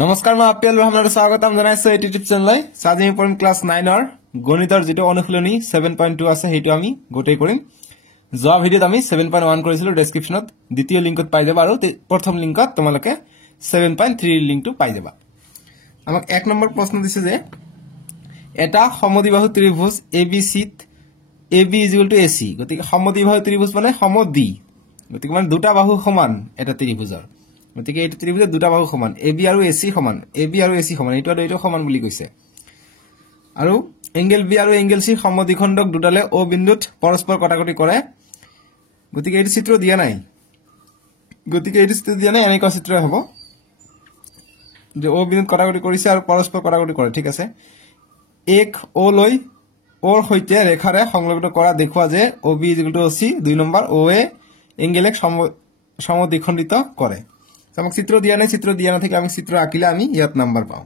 নমস্কাৰ মই আপিল আপোনালোকক স্বাগতম জনাইছো এই ইউটিউব চেনেললৈ আজি আমি পঢ়িম ক্লাছ 9 ৰ গণিতৰ যেটো অনুশীলনী 7.2 আছে হেতু আমি গোটেই কৰিম যোৱা ভিডিওত আমি 7.1 কৰিছিলো ডেসক্ৰিপচনত দ্বিতীয় লিংকত পাই যাবা আৰু প্ৰথম লিংকত তোমালোকে 7.3 লিংকটো পাই যাবা আমাক এক নম্বৰ প্ৰশ্ন দিছে যে এটা সমদ্বিবাহু ত্ৰিভুজ ABC AB AC গতিকে সমদ্বিবাহু ত্ৰিভুজ মানে সমদ্বি গতিকে মানে দুটা বাহু সমান এটা ত্ৰিভুজৰ গতিকে এই ত্ৰিভুজৰ দুটা বাহু সমান AB আৰু AC সমান AB আৰু AC সমান এইটো সমান বুলি কৈছে আৰু এংগল B আৰু এংগল C সমদ্বিখণ্ডক দুটালে O বিন্দুত পৰস্পৰ কটাকটি কৰে গতিকে এই চিত্ৰ দিয়া নাই এনেকা চিত্ৰ হ'ব যে O বিন্দুত কটাকটি কৰিছে আৰু পৰস্পৰ কটাকটি কৰে ঠিক আছে এক O লৈ ওৰ হৈতে ৰেখাৰে সংলগ্ন কৰা দেখুৱা যে OB OC 2 নম্বৰ OA এংগলক সমদ্বিখণ্ডিত কৰে আমাক চিত্ৰ দিয়া নাই চিত্ৰ দিয়া নাথাকে আমি চিত্ৰ আঁকিলে আমি ইয়াত নাম্বাৰ পাও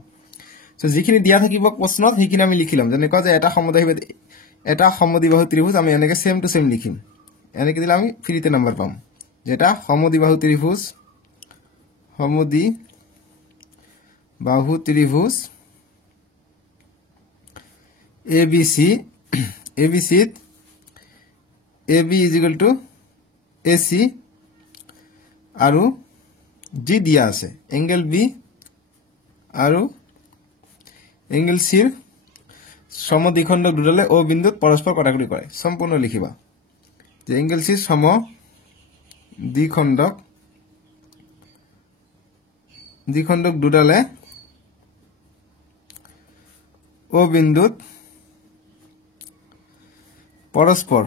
সো যিখিনি দিয়া থাকিব প্ৰশ্নত সেইখিনি আমি লিখিলাম যেনে কয় যে এটা সমদ্বিবাহু ত্ৰিভুজ আমি এনেকে সেম টু সেম লিখিম এনেকে দিলে আমি ফ্ৰীতে নাম্বাৰ পাম যেটা সমদ্বিবাহু ত্ৰিভুজ ABC AB AC আৰু G দিয়া আছে এংগল B আৰু এংগল C ৰ সমদ্বিখণ্ডক দুটালে O বিন্দুত পৰস্পৰ কটাকটি কৰে সম্পূৰ্ণ লিখিবা যে এংগল C সমদ্বিখণ্ডক দুটালে O বিন্দুত পৰস্পৰ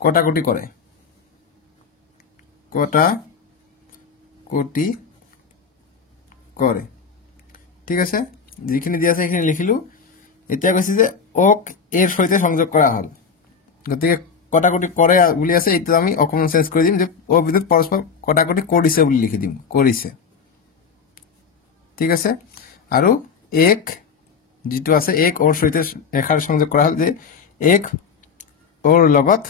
কটাকটি কৰে ঠিক আছে যিখিনি দিয়া আছে সেইখিনি লিখিলো এতিয়া কৈছে যে ওক এর সৈতে সংযোগ কৰা হল গতিকে কটাকটি কৰে বুলি আছে এইটো আমি অকমান চেঞ্জ কৰি দিম যে ও বিন্দুত পৰস্পৰ কটাকটি কৰিছে বুলি লিখি দিম কৰিছে ঠিক আছে আৰু এক যেটো আছে এক ওৰ সৈতে ৰেখাৰ সংযোগ কৰা হল যে এক ওৰ লগত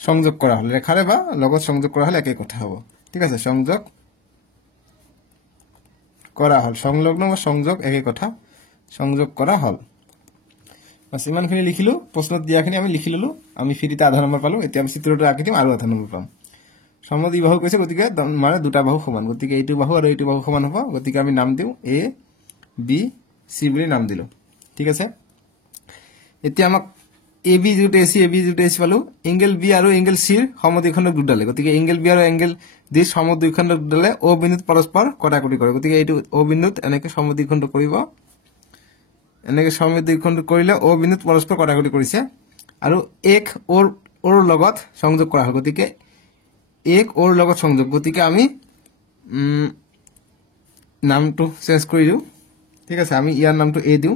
সংযোগ কৰা হল ৰেখাৰে বা লগত সংযোগ কৰা হল একে কথা হ'ব ঠিক আছে সংযোগ কৰা হল সংলগ্ন বা সংযোগ একে কথা সংযোগ কৰা হল বাস ইমানখিনি লিখিলো প্ৰশ্নত দিয়াখিনি আমি লিখি ললো আমি ফ্ৰীতে আধা নম্বৰ পালো এতিয়া আমি চিত্ৰটো আঁকি দিম আৰু আধা নম্বৰ পাম সমদ্বিবাহু কৈছে গতিকে মানে দুটা বাহু সমান গতিকে এইটো বাহু আৰু এইটো বাহু সমান হ'ব গতিকে আমি নাম দিও A B C বুলি নাম দিলো ঠিক আছে এতিয়া আমাক AB AC পালো এংগল B আৰু এংগল C ৰ সমদ্বিখণ্ডক দুটালে গতিকে এংগল B আৰু এংগল D ৰ সমদ্বিখণ্ডক দুটালে O বিন্দুত পৰস্পৰ কটাকটি কৰে গতিকে এইটো O বিন্দুত এনেকে সমদ্বিখণ্ড কৰিব এনেকে সমদ্বিখণ্ড কৰিলে O বিন্দুত পৰস্পৰ কটাকটি কৰিছে আৰু এক ওৰ লগত সংযোগ কৰা হয় গতিকে এক ওৰ লগত সংযোগ গতিকে আমি নামটো চেঞ্জ কৰি দিও ঠিক আছে আমি ইয়াৰ নামটো A দিও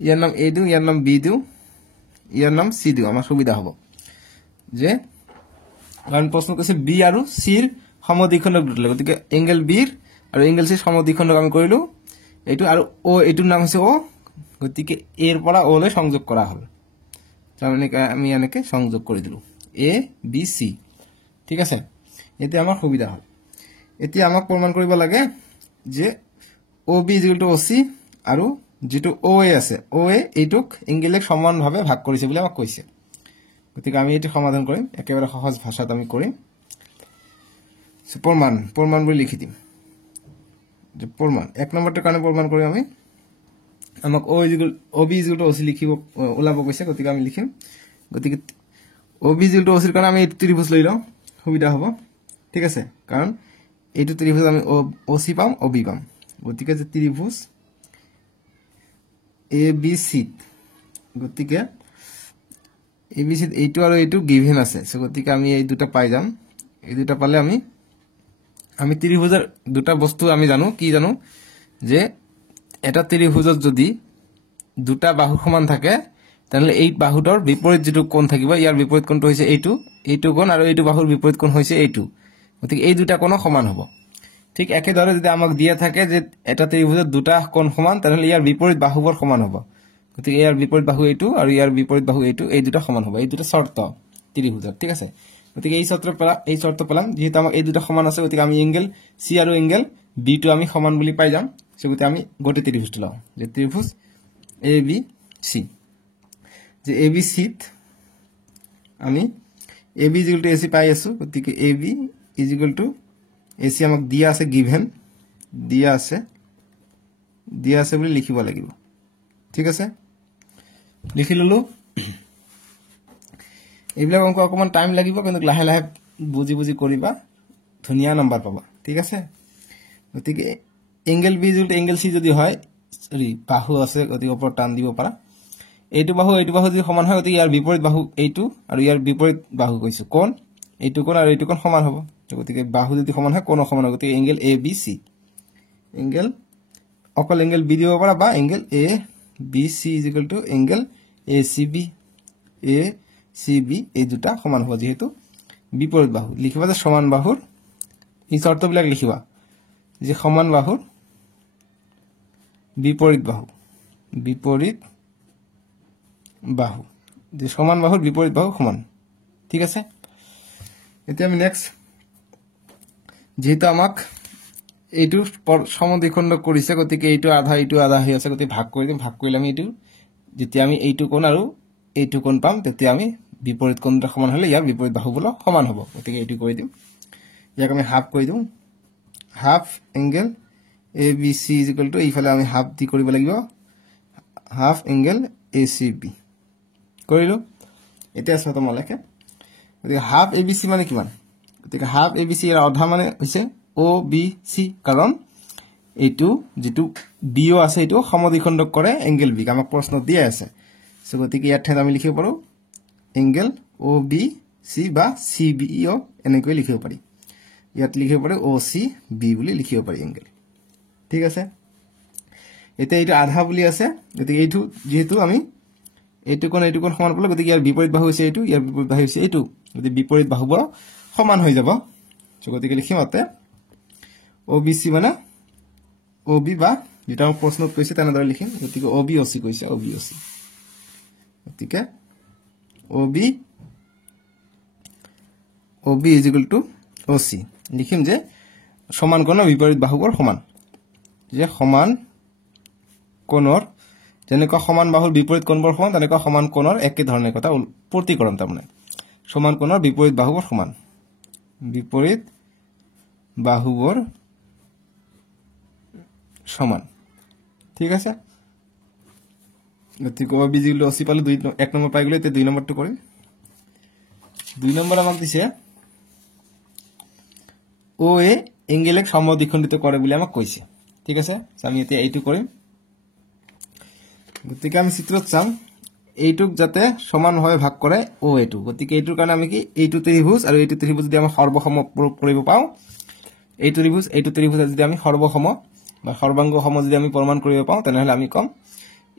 ইয়াৰ নাম A দিও ইয়াৰ নাম B দিও ইয়াৰ নাম C দিও আমাৰ সুবিধা হ'ব যে কাৰণ প্ৰশ্ন কৈছে B আৰু C ৰ সমদ্বিখণ্ডক দুটালে গতিকে এংগল B আৰু এংগল C ৰ সমদ্বিখণ্ডক আমি কৰিলো এইটো আৰু O এইটোৰ নাম হৈছে O গতিকে A ৰ পৰা O লৈ সংযোগ কৰা হল তাৰমানে আমি এনেকে সংযোগ কৰি দিলো A B C ঠিক আছে এতিয়া আমাৰ সুবিধা হল এতিয়া আমাক প্ৰমাণ কৰিব লাগে যে OB OC আৰু যেটো OA আছে OA এইটোক এংগলক সমানভাৱে ভাগ কৰিছে বুলি আমাক কৈছে গতিকে আমি এটো সমাধান কৰিম একেবাৰে সহজ ভাষাত আমি কৰিম প্ৰমাণ বুলি লিখি দিম যে প্ৰমাণ এক নম্বৰটো কাৰণে প্ৰমাণ কৰি আমি আমাক OB OC লিখিব ওলাব কৈছে গতিকে আমি লিখিম গতিকে OB OC ৰ কাৰণে আমি এই ত্ৰিভুজ লৈ লওঁ সুবিধা হ'ব ঠিক আছে কাৰণ এইটো ত্ৰিভুজ আমি OC পাম OB পাম গতিকে যে ত্ৰিভুজ ABC গতিকে ABC এইটো আৰু এইটো গিভেন আছে সো গতিকে আমি এই দুটা পাই যাম এই দুটা পালে আমি ত্ৰিভুজৰ দুটা বস্তু আমি জানো কি জানো যে এটা ত্ৰিভুজত যদি দুটা বাহু সমান থাকে তাহলে এই বাহুটোৰ বিপৰীত যেটো কোণ থাকিব ইয়াৰ বিপৰীত কোণটো হৈছে এইটো কোণ আৰু এইটো বাহুৰ বিপৰীত কোণ হৈছে এইটো গতিকে এই দুটা কোণ সমান হ'ব ঠিক একেদৰে যদি আমাক দিয়া থাকে যে এটা ত্ৰিভুজত দুটা কোণ সমান তাহলে ইয়াৰ বিপৰীত বাহুবোৰ সমান হ'ব গতিকে ইয়াৰ বিপৰীত বাহু এইটো আৰু ইয়াৰ বিপৰীত বাহু এইটো এই দুটা সমান হ'ব এই দুটা শৰ্ত ত্ৰিভুজৰ ঠিক আছে গতিকে এই শর্ত পেলাম যেহেতু আমাক এই দুটা সমান আছে গতিকে আমি এঙ্গেল সি আৰু এঙ্গেল বি টো আমি সমান বুলি পাই যাম সো গতিকে আমি গোটে ত্রিভুজটো লওঁ যে ত্রিভুজ এ বি সি যে এ বি সি ত আমি A B equal to AC পাই আছো গতিকে A B is equal to AC আমাক দিয়া আছে গিভেন দিয়া আছে বুলি লিখিব লাগিব ঠিক আছে লিখি ললো এইবিলাক অঙ্ক অকমান টাইম লাগিব কিন্তু লাহে লাহে বুজি কৰিবা ধুনিয়া নাম্বার পাবা ঠিক আছে গতিকে angle B equal to angle C যদি হয় সরি বাহু আছে গতিকে ওপৰ টান দিব পাৰা এইটো বাহু যদি সমান হয় গতিকে ইয়াৰ বিপৰীত বাহু এইটো আৰু ইয়াৰ বিপৰীত বাহু কৈছো কোণ এইটো কোণ আৰু এইটো কোণ সমান হ'ব গতিকে বাহু যদি সমান হয় কোণ সমান হ'ব গতিকে angle A B C angle অকল এঙ্গেল বি দিব পাৰা বা angle A B C is equal to angle A C B এই দুটা সমান হ'ব যেহেতু বিপৰীত বাহু লিখিবা যে সমান বাহুৰ এই শৰ্তবিলাক লিখিবা যে সমান বাহুৰ বিপৰীত বাহু যে সমান বাহুৰ বিপৰীত বাহু সমান ঠিক আছে এতিয়া আমি নেক্সট যেহেতু আমাক এইটো সমদ্বিখণ্ড কৰিছে গতিকে এইটো আধা হৈ আছে গতিকে ভাগ কৰি দিম ভাগ কৰিলে আমি এইটো যেতিয়া আমি এইটো কোণ আৰু এইটো কোণ পাম তেতিয়া আমি বিপৰীত কোণটা সমান হলে ইয়াৰ বিপৰীত বাহুবোৰ সমান হ'ব গতিকে এইটো কৰি দিম ইয়াক আমি হাফ কৰি দিম half angle A B C is equal to এইফালে আমি হাফ দি কৰিব লাগিব half angle A C B কৰিলো এতিয়া আছে তোমালোকে গতিকে হাফ এ বি সি মানে কিমান গতিকে হাফ এ বি সি এর অধা মানে হৈছে ও বি সি কাৰণ এইটো যেটো বিও আছে এইটো সমদ্বিখণ্ড কৰে এঙ্গেল বি আমাক প্ৰশ্ন দিয়া আছে সো গতিকে ইয়াত ঠাইত আমি লিখিব পাৰো এঙ্গেল ও বি সি বা সি বি ও এনেকৈ লিখিব পাৰি ইয়াত লিখিব পাৰো ও সি বি বুলি লিখিব পাৰি এঙ্গেল ঠিক আছে এতিয়া এইটো আধা বুলি আছে গতিকে এইটো যেহেতু আমি এইটো কোণ সমান পালো গতিকে ইয়াৰ বিপৰীত বাহু হৈছে এইটো ইয়াৰ বিপৰীত বাহু হৈছে এইটো গতিকে বিপৰীত বাহুবোৰ সমান হৈ যাব সো গতিকে লিখিম অতে ও বি সি মানে ও বি বা যেটা প্ৰশ্নত কৈছে তেনেদৰে লিখিম গতিকে ও বি ও সি কৈছে ও বি ও সি গতিকে ও বি ইজ ইকুয়াল টু ও সি লিখিম যে সমান কোণৰ বিপৰীত বাহুবোৰ সমান যে সমান কোণৰ যেনেকৈ সমান বাহুৰ বিপৰীত কোণবোৰ সমান তেনেকৈ সমান কোণৰ একে ধৰণৰ কথা প্ৰতিকৰণ তাৰমানে সমান কোণৰ বিপৰীত বাহুবোৰ সমান বিপৰীত বাহুবোৰ সমান ঠিক আছে গতিকে ও বি ইকুয়াল টু ও সি পালো 1 নম্বৰ পাই গলে তে 2 নম্বৰটো কৰিম 2 নম্বৰ আমাক দিছে ও এ এঙ্গেলক সমদ্বিখণ্ডিত কৰে বুলি আমাক কৈছে ঠিক আছে আমি এতিয়া এইটো কৰিম গতিকে আমি চিত্ৰত চাম এইটোক যাতে সমানভাৱে ভাগ কৰে ও এটো গতিকে এইটোৰ কাৰণে আমি কি এইটো ত্ৰিভুজ আৰু এইটো ত্ৰিভুজ যদি আমি সৰ্বসম কৰিব পাও এইটো ত্ৰিভুজ যদি আমি সৰ্বসম বা সৰ্বাংগ সম যদি আমি প্ৰমাণ কৰিব পাও তেনেহলে আমি কম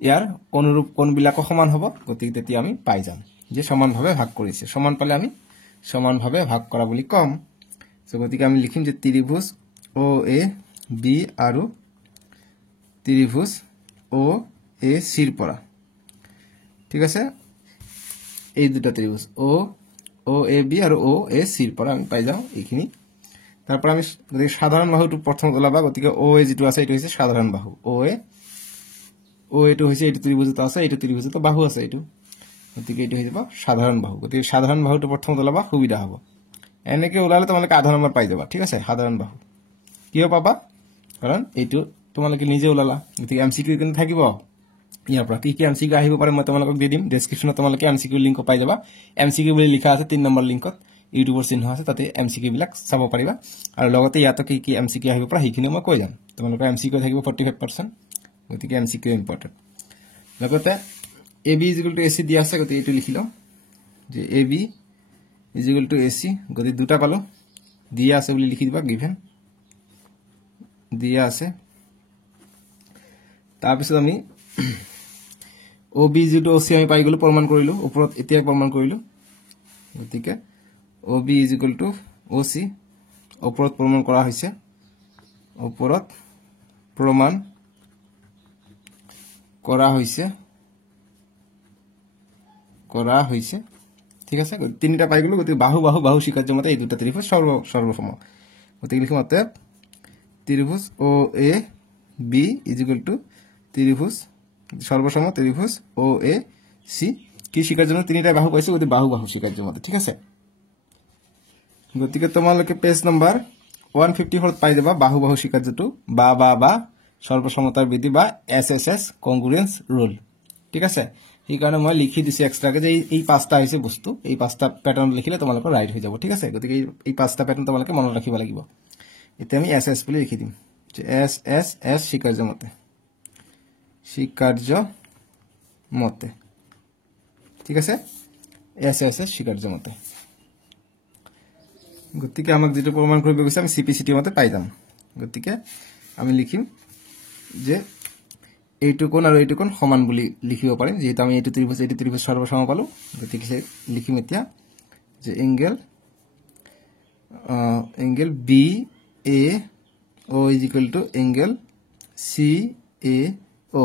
ইয়াৰ অনুৰূপ কোণবিলাক সমান হ'ব গতিকে তেতিয়া আমি পাই যাম যে সমানভাৱে ভাগ কৰিছে সমান পালে আমি সমানভাৱে ভাগ কৰা বুলি কম সো গতিকে আমি লিখিম যে ত্ৰিভুজ ও এ বি আৰু ত্ৰিভুজ ও এ সিৰ পৰা ঠিক আছে এই দুটা ত্ৰিভুজ ও এ বি আৰ ও এ সিৰ পৰা আমি পাই যাও এইখিনি তারপর আমি সাধারণ বাহুটো প্রথম ওলাবা গতিকে ও এ যেটো আছে এটা হইছে সাধারণ বাহু ও এটো হইছে এইটো ত্রিভুজটো আছে এইটো ত্রিভুজটো বাহু আছে এইটো গতিকে এইটো হৈ যাব সাধারণ বাহু গতিকে সাধারণ বাহুটো প্রথম ওলাবা সুবিধা হ'ব এনেকে ওলালে তোমালোকে আধা নম্বৰ পাই যাবা ঠিক আছে সাধাৰণ বাহু কিয় পাবা কাৰণ এইটো তোমালোকে নিজে ওলালা গতিকে এমসিকিউ কিন্তু থাকিব ইয়াৰ পৰা কি এমসিকিউ আহিব পাৰে মই তোমালোকক দি দিম ডেসক্ৰিপচনত তোমালোকে এমসিকিউ লিংক পাই যাবা এমসিকিউ বুলি লিখা আছে 3 নম্বৰ লিংকত ইউটিউবৰ চিহ্ন আছে তাতে এমসিকিউ বিলাক চাব পাৰিবা আৰু লগতে ইয়াত কি এমসিকিউ আহিব পৰা হিখিনি মই কৈ যাম তোমালোকৰ এমসিকিউ থাকিব 45% গতিকে এমসিকিউ ইম্পৰ্টেন্ট লগতে AB = AC দিয়া আছে গতিকে এইটো লিখি লও যে AB = AC গতিকে দুটা পালো দিয়া আছে বুলি লিখি দিবা গিভেন দিয়া আছে তাৰপিছত আমি OB = OC আমি পাই গলো প্ৰমাণ কৰিলো ওপৰত এতিয়া প্ৰমাণ কৰিলো গতিকে OB = OC ওপৰত প্ৰমাণ কৰা হৈছে ওপৰত প্ৰমাণ কৰা হৈছে ঠিক আছে তিনিটা পাই গলো গতি বাহু বাহু বাহু স্বীকার্য মতে এই দুটা ত্রিভুজ সর্বসম গতিকে লিখিম অতএব ত্রিভুজ ও এ বি ইজ ইকুয়াল টু ত্রিভুজ সর্বসম ত্রিভুজ ও এ সি কি স্বীকার্য মতে তিনিটা বাহু পাইছো গতি বাহু বাহু স্বীকার্য মতে ঠিক আছে গতিকে তোমালোকে পেজ নাম্বার 154 পাই যাবা বাহু বাহু স্বীকার্যটো বা সৰ্বসমতাৰ বিধি বা এসএসএস কংগ্ৰুয়েন্স ৰুল ঠিক আছে এই কাৰণে মই লিখি দিছি এক্সট্ৰাকে যে এই পাঁচটা হৈছে বস্তু এই পাঁচটা প্যাটাৰ্ন লিখিলে তোমালোকৰ ৰাইট হৈ যাব ঠিক আছে গতিকে এই পাঁচটা প্যাটাৰ্ন তোমালোকে মনত ৰাখিব লাগিব এতিয়া আমি এসএস বুলি লিখি দিম যে এসএসএস স্বীকাৰ্য মতে ঠিক আছে এসএসএস স্বীকাৰ্য মতে গতিকে আমাক যেটো প্ৰমাণ কৰিব গৈছে আমি সিপিসিটি মতে পাই যাম গতিকে আমি লিখিম যে এইটো কোণ আৰু এইটো কোণ সমান বুলি লিখিব পাৰিম যেহেতু আমি এইটো ত্ৰিভুজ সৰ্বসম পালো গতিকে লিখিম এতিয়া যে angle B A O is equal to angle C A O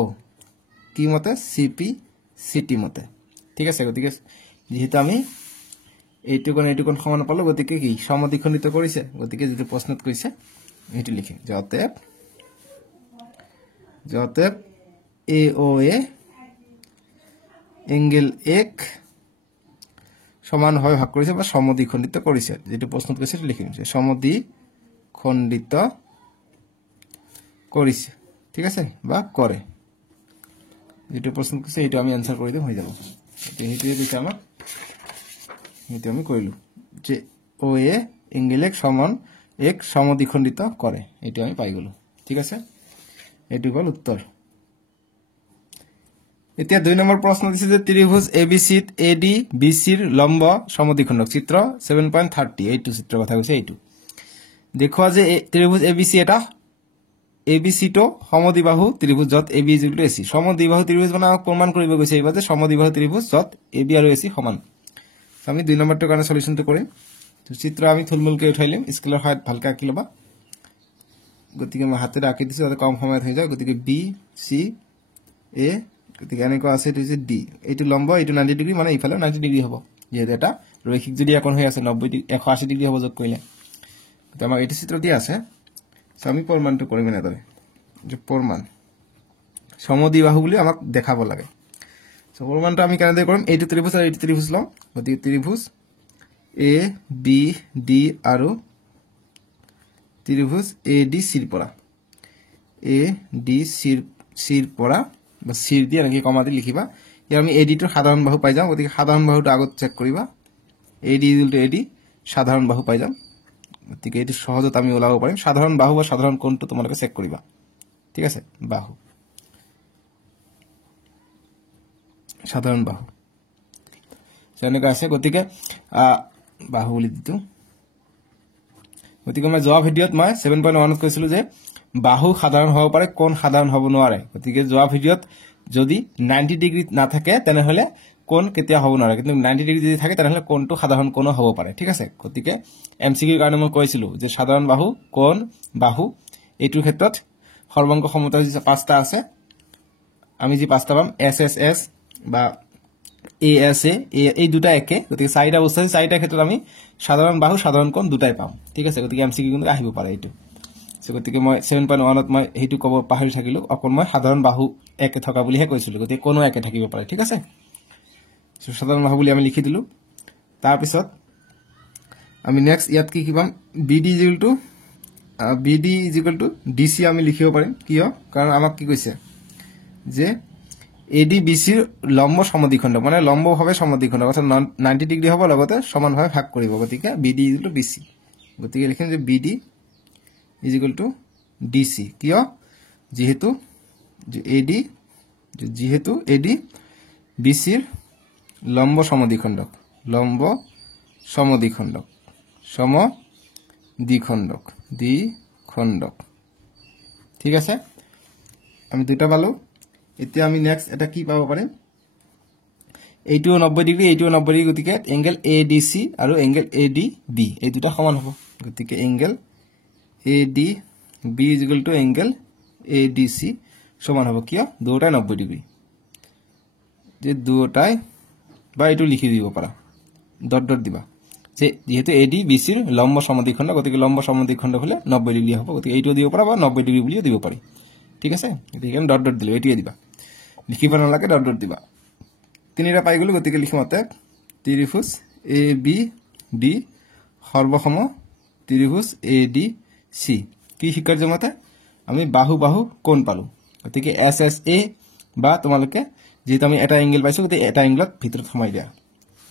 কি মতে সিপি সিটি মতে ঠিক আছে গতিকে যেহেতু আমি এইটো কোণ সমান পালো গতিকে কি সমদ্বিখণ্ডিত কৰিছে গতিকে যেটো প্ৰশ্নত কৈছে এইটো লিখিম যে অতএব এ ও এ এঙ্গেল এক সমান হয় ভাগ কৰিছে বা সমদ্বিখণ্ডিত কৰিছে যেটো প্ৰশ্নত কৈছে লিখিম যে সমদ্বিখণ্ডিত কৰিছে ঠিক আছে বা কৰে যেটো প্ৰশ্ন কৈছে এইটো আমি আনসাৰ কৰি দিম হৈ যাব এইটোৱে দিছে আমাক এইটো আমি কৰিলো যে ও এ এঙ্গেল এক সমদ্বিখণ্ডিত কৰে এইটো আমি পাই গলো ঠিক আছে এইটো হল উত্তৰ এতিয়া 2 নম্বৰ প্ৰশ্ন দিছে যে ত্ৰিভুজ এবিসি এডি বিসিৰ লম্ব সমদ্বিখণ্ডক চিত্ৰ 7.30 এইটো চিত্ৰৰ কথা কৈছে এইটো দেখুৱা যে ত্ৰিভুজ এবিসি এটা এবিসি তো সমদ্বিবাহু ত্রিভুজ যত AB is equal to AC সমদ্বিবাহু ত্রিভুজ মানে প্রমাণ কৰিব গৈছে এইবা যে সমদ্বিবাহু ত্ৰিভুজ যত এবি আৰু এসি সমান আমি 2 নম্বৰটো কাৰণে সলিউশনটো কৰিম তো চিত্ৰ আমি থুলমুলকে উঠাইলিম স্কেলৰ সহায়ত ভালকৈ আঁকি লবা গতিকে মই হাতেৰে আঁকি দিছো অতি কম সময়ত হৈ যায় গতিকে বি সি এ গতিকে এনেকৈ আছে এইটো যে ডি এইটো লম্ব এইটো 90 ডিগ্ৰী মানে ইফালে 90 ডিগ্ৰী হ'ব যেহেতু এটা ৰৈখিক যদি একোণ হৈ আছে 90 ডিগ্ৰী 180 ডিগ্ৰী হ'ব যত কইলে তো আমাৰ এইটো চিত্ৰ দি আছে আমি প্ৰমাণটো কৰিম এনেদৰে যে প্ৰমাণ সমদ্বিবাহু বুলি আমাক দেখাব লাগে সো প্ৰমাণটো আমি কেনেদৰে কৰিম এইটো ত্ৰিভুজ আৰু এইটো ত্ৰিভুজ লম গতিকে ত্ৰিভুজ এ বি ডি আৰু ত্ৰিভুজ এ ডি সিৰ পৰা এ ডি সিৰ পৰা বা সিৰ দি এনেকৈ কমা দি লিখিবা ইয়াৰ আমি এডি টো সাধাৰণ বাহু পাই যাম গতিকে সাধাৰণ বাহুটো আগত চেক কৰিবা এডি ইকুয়াল টু এডি সাধাৰণ বাহু পাই যাম গতিকে এটি সহজত আমি ওলাব পাৰিম সাধাৰণ বাহু বা সাধাৰণ কোণটো তোমালোকে চেক কৰিবা ঠিক আছে বাহু সাধাৰণ বাহু যেনেকৈ আছে গতিকে বাহু বুলি দিটো গতিকে মই যোৱা ভিডিঅ'ত মই 7.1 ত কৈছিলো যে বাহু সাধাৰণ হ'ব পাৰে কোণ সাধাৰণ হ'ব নোৱাৰে গতিকে যোৱা ভিডিঅ'ত যদি 90 ডিগ্ৰী না থাকে তেনেহলে কোণ কেতিয়া হ'ব নোৱাৰে কিন্তু 90 ডিগ্ৰী যদি থাকে তেনেহলে কোণটো সাধাৰণ কোণ হ'ব পাৰে ঠিক আছে গতিকে এমসিকিউৰ কাৰণে মই কৈছিলো যে সাধাৰণ বাহু কোণ বাহু এইটোৰ ক্ষেত্ৰত সৰ্বাংক সমতা যি পাঁচটা আছে আমি যি পাঁচটা পাম এসএসএস বা এএসএ এই দুটা একে গতিকে চাৰিটা বস্তু আছে চাৰিটা ক্ষেত্ৰত আমি সাধাৰণ বাহু সাধাৰণ কোণ দুটাই পাম ঠিক আছে গতিকে এমসিকিউ কিন্তু আহিব পাৰে এইটো সো গতিকে মই 7.1 ত মই হেতু কব পাহৰি থাকিলো অকল মই সাধাৰণ বাহু একে থকা বুলিহে কৈছিলো গতিকে কোনো একে থাকিব পাৰে ঠিক আছে সো সাধাৰণ বাহু বুলি আমি লিখি দিলো তাৰ পিছত আমি নেক্সট ইয়াত কি পাম BD is equal two DC আমি লিখিব পাৰিম কিয় কাৰণ আমাক কি কৈছে যে AD BC ৰ লম্ব সমদ্বিখণ্ড মানে লম্বভাৱে সমদ্বিখণ্ড অৰ্থাৎ 90 ডিগ্ৰী হ'ব লগতে সমানভাৱে ভাগ কৰিব গতিকে BD is equal two BC গতিকে লিখিম যে BD is equal two DC কিয় যেহেতু যে AD BC ৰ লম্ব সমদ্বিখণ্ডক দ্বিখণ্ডক ঠিক আছে আমি দুটা পালো এতিয়া আমি নেক্সট এটা কি পাব পাৰিম এইটো 90 ডিগ্ৰী এইটো 90 ডিগ্ৰী গতিকে এঙ্গেল ADC আৰু এঙ্গেল ADB এই দুটা সমান হ'ব গতিকে angle ADB is equal to angle ADC সমান হ'ব কিয় দুটাই 90 ডিগ্ৰী যে দুটাই বা এইটো লিখি দিব পাৰা ডট ডট দিবা যে যেহেতু এডি বিসিৰ লম্ব সমদ্বিখণ্ড গতিকে লম্ব সমদ্বিখণ্ড হলে 90 ডিগ্ৰী হ'ব গতিকে এইটো দিব পাৰা বা 90 ডিগ্ৰী বুলিও দিব পাৰি ঠিক আছে গতিকে ডট ডট দিলে এইটোৱে দিবা লিখিব নালাগে ডট ডট দিবা তিনিটা পাই গলো গতিকে লিখিম অতএব ত্ৰিভুজ A B D সৰ্বসম ত্ৰিভুজ A D সি কি শিকাৰ জমতে আমি বাহু বাহু কোণ পালো গতিকে এস এস এ বা তোমালোকে যেহেতু আমি এটা এংগেল পাইছো গতিকে এটা এংগলত ভিতৰত সোমাই দিয়া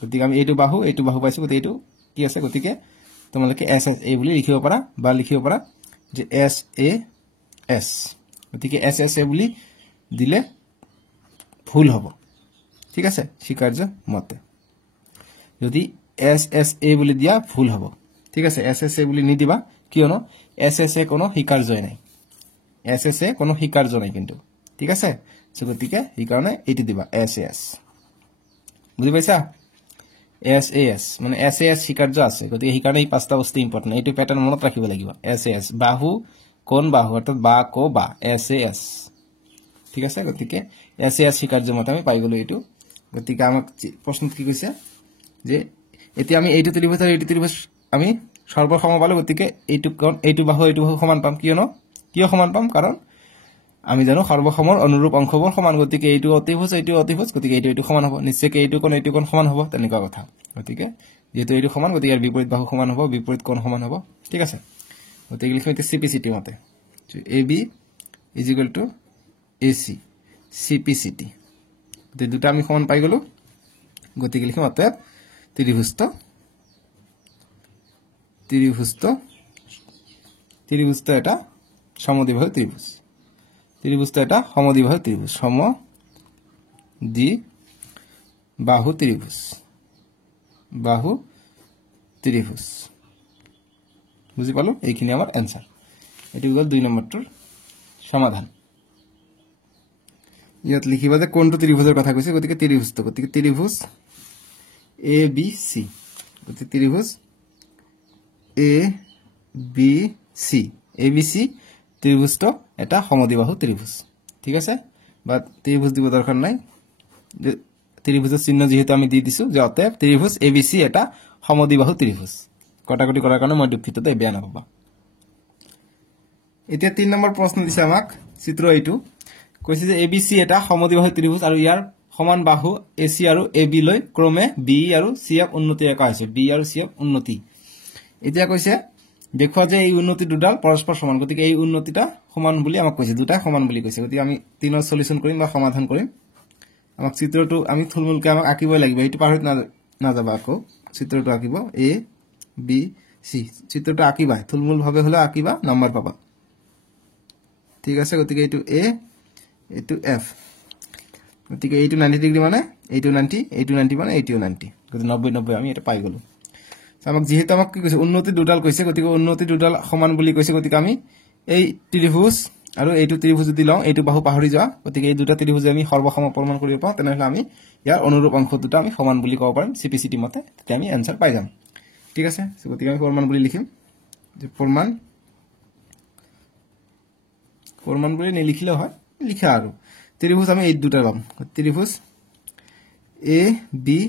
গতিকে আমি এইটো বাহু পাইছো গতিকে এইটো কি আছে গতিকে তোমালোকে এস এস এ বুলি লিখিব পাৰা বা লিখিব পাৰা যে এস এ এস গতিকে এস এস এ বুলি দিলে ভুল হ'ব ঠিক আছে শিকাৰ্য মতে যদি এস এস এ বুলি দিয়া ভুল হ'ব ঠিক আছে এস এস এ বুলি নিদিবা কিয়নো এস এস এ কোনো শিকাৰ্য নাই এস এস এ কোনো শিকাৰ্য নাই কিন্তু ঠিক আছে গতিকে এই কাৰণে এইটো দিবা এস এস বুজি পাইছা এস এস মানে এস এস শিকাৰ্য আছে গতিকে এই কাৰণে এই পাঁচটা বস্তু ইম্পৰ্টেন্ট এইটো প্যাটাৰ্ন মনত ৰাখিব লাগিব এস এস বাহু কোণ বাহু অৰ্থাৎ বা কো বা এস এস ঠিক আছে গতিকে এস এস শিকাৰ্য মতে আমি পাই গলো এইটো গতিকে আমাক প্ৰশ্ন কি কৈছে যে এতিয়া আমি এইটো ত্ৰিভুজ আৰু এইটো ত্ৰিভুজ আমি সৰ্বসম পালো গতিকে এইটো বাহু সমান পাম কিয় সমান পাম কাৰণ আমি জানো সৰ্বসমৰ অনুৰূপ অংশবোৰ সমান গতিকে এইটো অতিভুজ গতিকে এইটো সমান হ'ব নিশ্চয়কৈ এইটো কোণ সমান হ'ব তেনেকুৱা কথা গতিকে যেহেতু এইটো সমান গতিকে ইয়াৰ বিপৰীত বাহু সমান হ'ব বিপৰীত কোণ সমান হ'ব ঠিক আছে গতিকে লিখিম এতিয়া সিপিসিটি মতে A B is equal to A C CPCT গতিকে দুটা আমি সমান পাই গলো গতিকে লিখিম অতএব ত্ৰিভুজ এটা সমদ্বিবাহু ত্ৰিভুজ এটা সমদ্বিবাহু ত্ৰিভুজ সমদ্বিবাহু ত্ৰিভুজ বুজি পালো এইখিনি আমাৰ এনসাৰ এটি গল 2 নম্বৰটোৰ সমাধান ইয়াত লিখিবা যে কোনটো ত্ৰিভুজৰ কথা কৈছে গতিকে ত্ৰিভুজ এ বি সি গতিকে ত্ৰিভুজ এ বি সি ত্ৰিভুজটো এটা সমদ্বিবাহু ত্ৰিভুজ ঠিক আছে বা ত্ৰিভুজ দিব দৰকাৰ নাই ত্ৰিভুজৰ চিহ্ন যেহেতু আমি দি দিছো যে অতএব ত্ৰিভুজ এ বি সি এটা সমদ্বিবাহু ত্ৰিভুজ কটাকটি কৰাৰ কাৰণে মই দুঃখিত দেই বেয়া নাপাবা এতিয়া 3 নম্বৰ প্ৰশ্ন দিছে আমাক চিত্ৰ এইটো কৈছে যে এবিসি এটা সমদ্বিবাহু ত্ৰিভুজ আৰু ইয়াৰ সমান বাহু এসি আৰু এবি লৈ ক্ৰমে বি আৰু সি ক উন্নতি ৰেখা আছে বি আৰু সি ক উন্নতি এতিয়া কৈছে দেখুৱা যে এই উন্নতি দুডাল পৰস্পৰ সমান গতিকে এই উন্নতিটা সমান বুলি আমাক কৈছে দুটা সমান বুলি কৈছে গতিকে আমি 3 ৰ সলিউশন কৰিম বা সমাধান কৰিম আমাক চিত্ৰটো আমি থুলমুলকে আমাক আঁকিবই লাগিব এইটো পাহৰিত না যাবা আকৌ চিত্ৰটো আঁকিব এ বি সি চিত্ৰটো আঁকিবা থুলমুল ভাবে হলে আঁকিবা নম্বৰ পাবা ঠিক আছে গতিকে এইটো এ এইটো এফ গতিকে এইটো 90 ডিগ্ৰী মানে এইটো 90 মানে এইটো 90 গতিকে 90 আমি এটা পাই গলো আমাক যেহেতু আমাক কি কৈছে উন্নতি দুডাল কৈছে গতিকে উন্নতি দুডাল সমান বুলি কৈছে গতিকে আমি এই ত্ৰিভুজ আৰু এইটো ত্ৰিভুজ যদি লওঁ এইটো বাহু পাহৰি যোৱা গতিকে এই দুটা ত্ৰিভুজ আমি সৰ্বসম প্ৰমাণ কৰিব পাওঁ তেনেহলে আমি ইয়াৰ অনুৰূপ অংশ দুটা আমি সমান বুলি ক'ব পাৰিম সিপিসিটি মতে তেতিয়া আমি আনসাৰ পাই যাম ঠিক আছে গতিকে আমি প্ৰমাণ বুলি লিখিম যে প্ৰমাণ বুলি নিলিখিলে হয় লিখা আৰু ত্ৰিভুজ আমি এই দুটা পাম ত্ৰিভুজ এ বি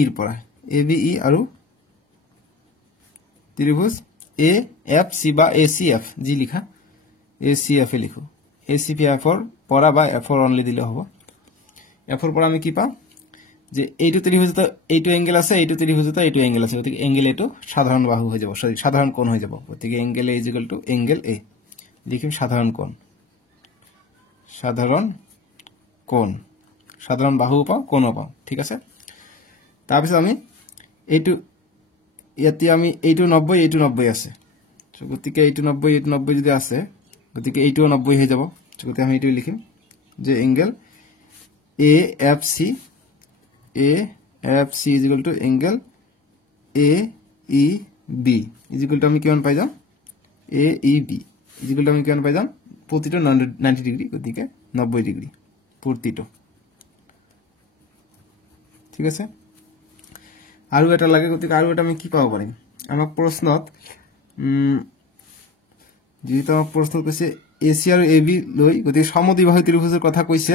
ইৰ পৰা এ বি ই আৰু ত্ৰিভুজ এ এফ সি বা এ সি এফ জি লিখা এ সি এফ এ লিখো এ সি এফ ৰ পৰা বা এফ ৰ অনলি দিলে হ'ব এফ ৰ পৰা আমি কি পাম যে এইটো ত্ৰিভুজত এইটো এংগেল আছে এইটো ত্ৰিভুজত এইটো এংগেল আছে গতিকে এংগেল এটো সাধাৰণ বাহু হৈ যাব সাধাৰণ কোণ হৈ যাব গতিকে angle A is equal to angle এ লিখিম সাধাৰণ কোণ সাধাৰণ বাহু পাওঁ কোণও পাওঁ ঠিক আছে তাৰপিছত আমি এইটো ইয়াতে আমি এইটো 90 এইটো 90 আছে গতিকে এইটো 90 যদি আছে গতিকে এইটো 90 হৈ যাব গতিকে আমি এইটো লিখিম যে angle A F C is equal to angle A E B is equal to আমি কিমান পাই যাম A E B is equal to আমি কিমান পাই যাম প্ৰতিটো 90 ডিগ্ৰী গতিকে 90 ডিগ্ৰী প্ৰতিটো ঠিক আছে আৰু এটা লাগে গতিকে আৰু এটা আমি কি পাব পাৰিম আমাক প্ৰশ্নত যেহেতু আমাক প্ৰশ্নত কৈছে এসি আৰু এবি লৈ গতিকে সমদ্বিবাহু ত্ৰিভুজৰ কথা কৈছে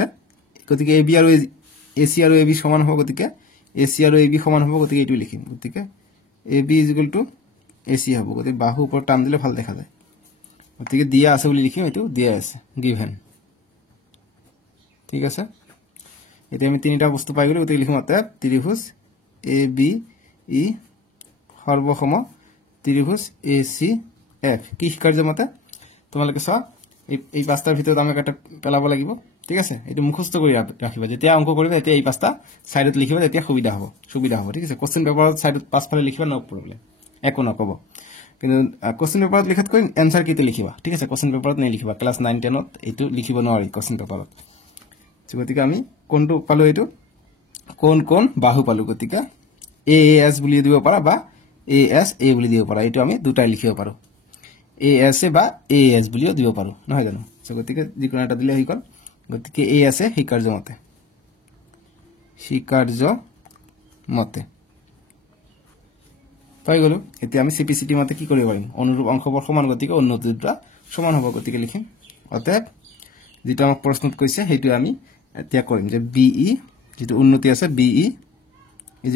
গতিকে এবি আৰু এসি আৰু এবি সমান হ'ব গতিকে AC আৰু AB সমান হ'ব গতিকে এইটো লিখিম গতিকে AB = AC হ'ব গতিকে বাহু ওপৰত টান দিলে ভাল দেখা যায় গতিকে দিয়া আছে বুলি লিখিম এইটো দিয়া আছে গিভেন ঠিক আছে এতিয়া আমি তিনিটা বস্তু পাই গলো গতিকে লিখিম অতএব ত্ৰিভুজ ABE সৰ্বসম ত্ৰিভুজ ACF কি শিকাৰ্য মতে তোমালোকে চোৱা এই পাঁচটাৰ ভিতৰত আমি এটা পেলাব লাগিব ঠিক আছে এইটো মুখস্থ কৰি ৰাখিবা যেতিয়া অংক কৰিবা এতিয়া এই পাঁচটা সাইডত লিখিবা তেতিয়া সুবিধা হ'ব ঠিক আছে কোশ্চেন পেপাৰত সাইডত পাঁচফালে লিখিবা নো প্ৰবলেম একো নকব কিন্তু কোশ্চেন পেপাৰত লিখাতকৈ এনসাৰ কিতে লিখিবা ঠিক আছে কোশ্চেন পেপাৰত নাই লিখিবা ক্লাস 9 10 ত এইটো লিখিব নোৱাৰি কোশ্চেন পেপাৰত গতিকে আমি কোনটো পালো এইটো কোন বাহু পালো গতিকে AAS বুলি দিব পাৰা বা ASA বুলি দিব পাৰা এইটো আমি দুটাই লিখিব পাৰো ASA বা AAS বুলিও দিব পাৰো নহয় জানো গতিকে যিকোনো এটা দিলে হৈ গল গতিকে ASA শিকাৰ্য মতে পাই গলো এতিয়া আমি CPCT মতে কি কৰিব পাৰিম অনুৰূপ অংশবোৰ সমান গতিকে উন্নতি দুটা সমান হ'ব গতিকে লিখিম অতএব যেটা আমাক প্ৰশ্নত কৈছে হেতু আমি এতিয়া কৰিম যে BE যেটো উন্নতি আছে BE =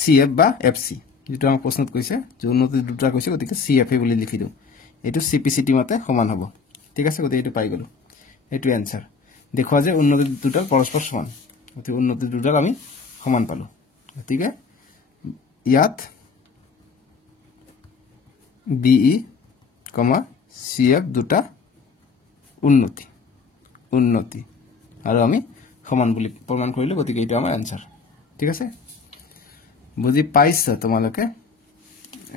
CF বা FC যেটো আমাক প্ৰশ্নত কৈছে যে উন্নতি দুটা কৈছে গতিকে CF বুলি লিখি দিও এটো CPCT মতে সমান হ'ব ঠিক আছে গতিকে এটো পাই গলো এটো आंसर দেখুৱা যে উন্নতি দুটা পৰস্পৰ সমান গতিকে উন্নতি দুটা আমি সমান পালো গতিকে ইয়াত BE, CF দুটা উন্নতি আৰু আমি সমান বুলি প্ৰমাণ কৰিলো গতিকে এইটো আমাৰ आंसर ঠিক আছে বুজি পাইছা তোমালোকে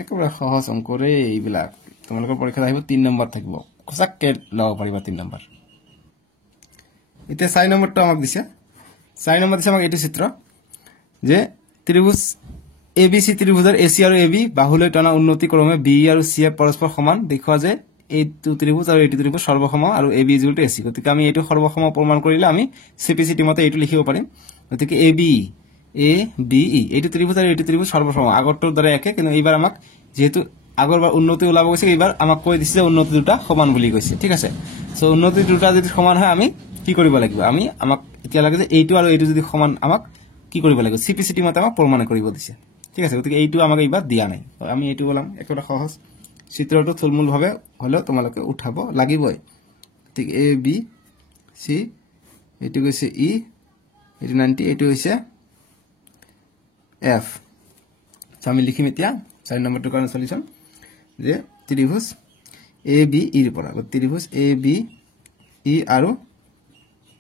একেবাৰে সহজ অংকৰে এইবিলাক তোমালোকৰ পৰীক্ষাত আহিব 3 নম্বৰ থাকিব কসাককে লাভ পাৰিবা 3 নম্বৰ এতিয়া 4 নম্বৰটো আমাক দিছে 4 নম্বৰ দিছে আমাক এইটো চিত্ৰ যে ত্ৰিভুজ ABC ত্ৰিভুজৰ AC আৰু AB বাহুলৈ টনা উন্নতি ক্ৰমে BE আৰু CF পৰস্পৰ সমান দেখুৱা যে এইটো ত্ৰিভুজ আৰু এইটো ত্ৰিভুজ সৰ্বসম আৰু AB = AC গতিকে আমি এইটো সৰ্বসম প্ৰমাণ কৰিলে আমি CPCT মতে এইটো লিখিব পাৰিম গতিকে ABE এইটো ত্ৰিভুজ আৰু এইটো ত্ৰিভুজ সৰ্বসম আগৰটোৰ দৰে একে কিন্তু এইবাৰ আমাক যেহেতু আগৰবাৰ উন্নতি ওলাব গৈছে এইবাৰ আমাক কৈ দিছে উন্নতি দুটা সমান বুলি কৈছে ঠিক আছে সো উন্নতি দুটা যদি সমান হয় আমি কি কৰিব লাগিব আমি আমাক এতিয়া লাগে যে এইটো আৰু এইটো যদি সমান আমাক কি কৰিব লাগিব CPCT মতে আমাক প্ৰমাণ কৰিব দিছে ঠিক আছে গতিকে এইটো আমাক এইবাৰ দিয়া নাই আমি এইটো বলাম একটা সহজ চিত্ৰটো থুলমূল ভাবে হলো তোমালোকে উঠাব লাগিবই ঠিক A B C এইটো কৈছে E এইটো 90 এইটো হৈছে F আমি লিখিম এতিয়া 4 নম্বৰটো কাৰণ সলিউশন যে ত্ৰিভুজ ABE ৰ পৰা ত্ৰিভুজ ABE আৰু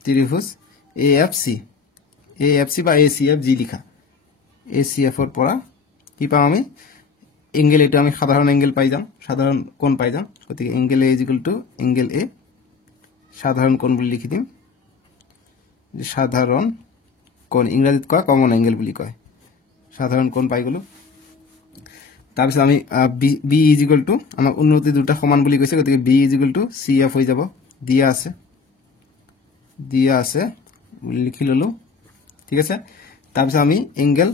ত্ৰিভুজ AFC বা ACF জি লিখা ACF ৰ পৰা কি পাম আমি এঙ্গেল এটা আমি সাধারণ এঙ্গেল পাই যাম সাধারণ কোণ পাই যাম গতিকে এঙ্গেল A = এঙ্গেল A সাধারণ কোণ বুলি লিখি দিম যে সাধারণ কোণ ইংৰাজীত কয় কমন এঙ্গেল বুলি কয় সাধাৰণ কোণ পাই গলো তাৰপিছত আমি BE = আমাক উন্নতি দুটা সমান বুলি কৈছে গতিকে BE = CF হৈ যাব দিয়া আছে লিখি ললো ঠিক আছে তাৰপিছত আমি এঙ্গেল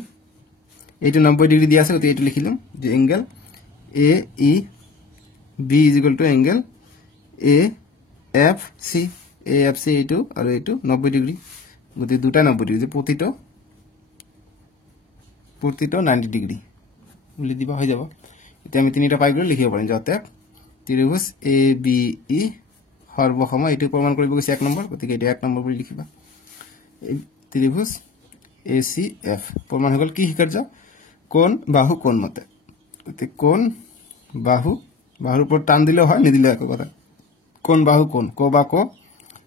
এইটো 90 ডিগ্ৰী দিয়া আছে গতিকে এইটো লিখিলম যে এঙ্গেল AEB = এঙ্গেল AFC এইটো আৰু এইটো 90 ডিগ্ৰী গতিকে দুটা 90 ডিগ্ৰী যে প্ৰতিটো 90 ডিগ্ৰী বুলি দিবা হৈ যাব এতিয়া আমি তিনিটা পাই গলো লিখিব পাৰিম যাতে ত্ৰিভুজ ABE সৰ্বসম এইটো প্ৰমাণ কৰিব গৈছে 1 নম্বৰ গতিকে এটা 1 নম্বৰ বুলি লিখিবা ত্ৰিভুজ ACF প্ৰমাণ হৈ গল কি শিকাৰ্য কোণ বাহু কোণ মতে গতিকে কোণ বাহুৰ ওপৰত টান দিলে হয় নিদিলে একো কথা কোণ বাহু কোণ বা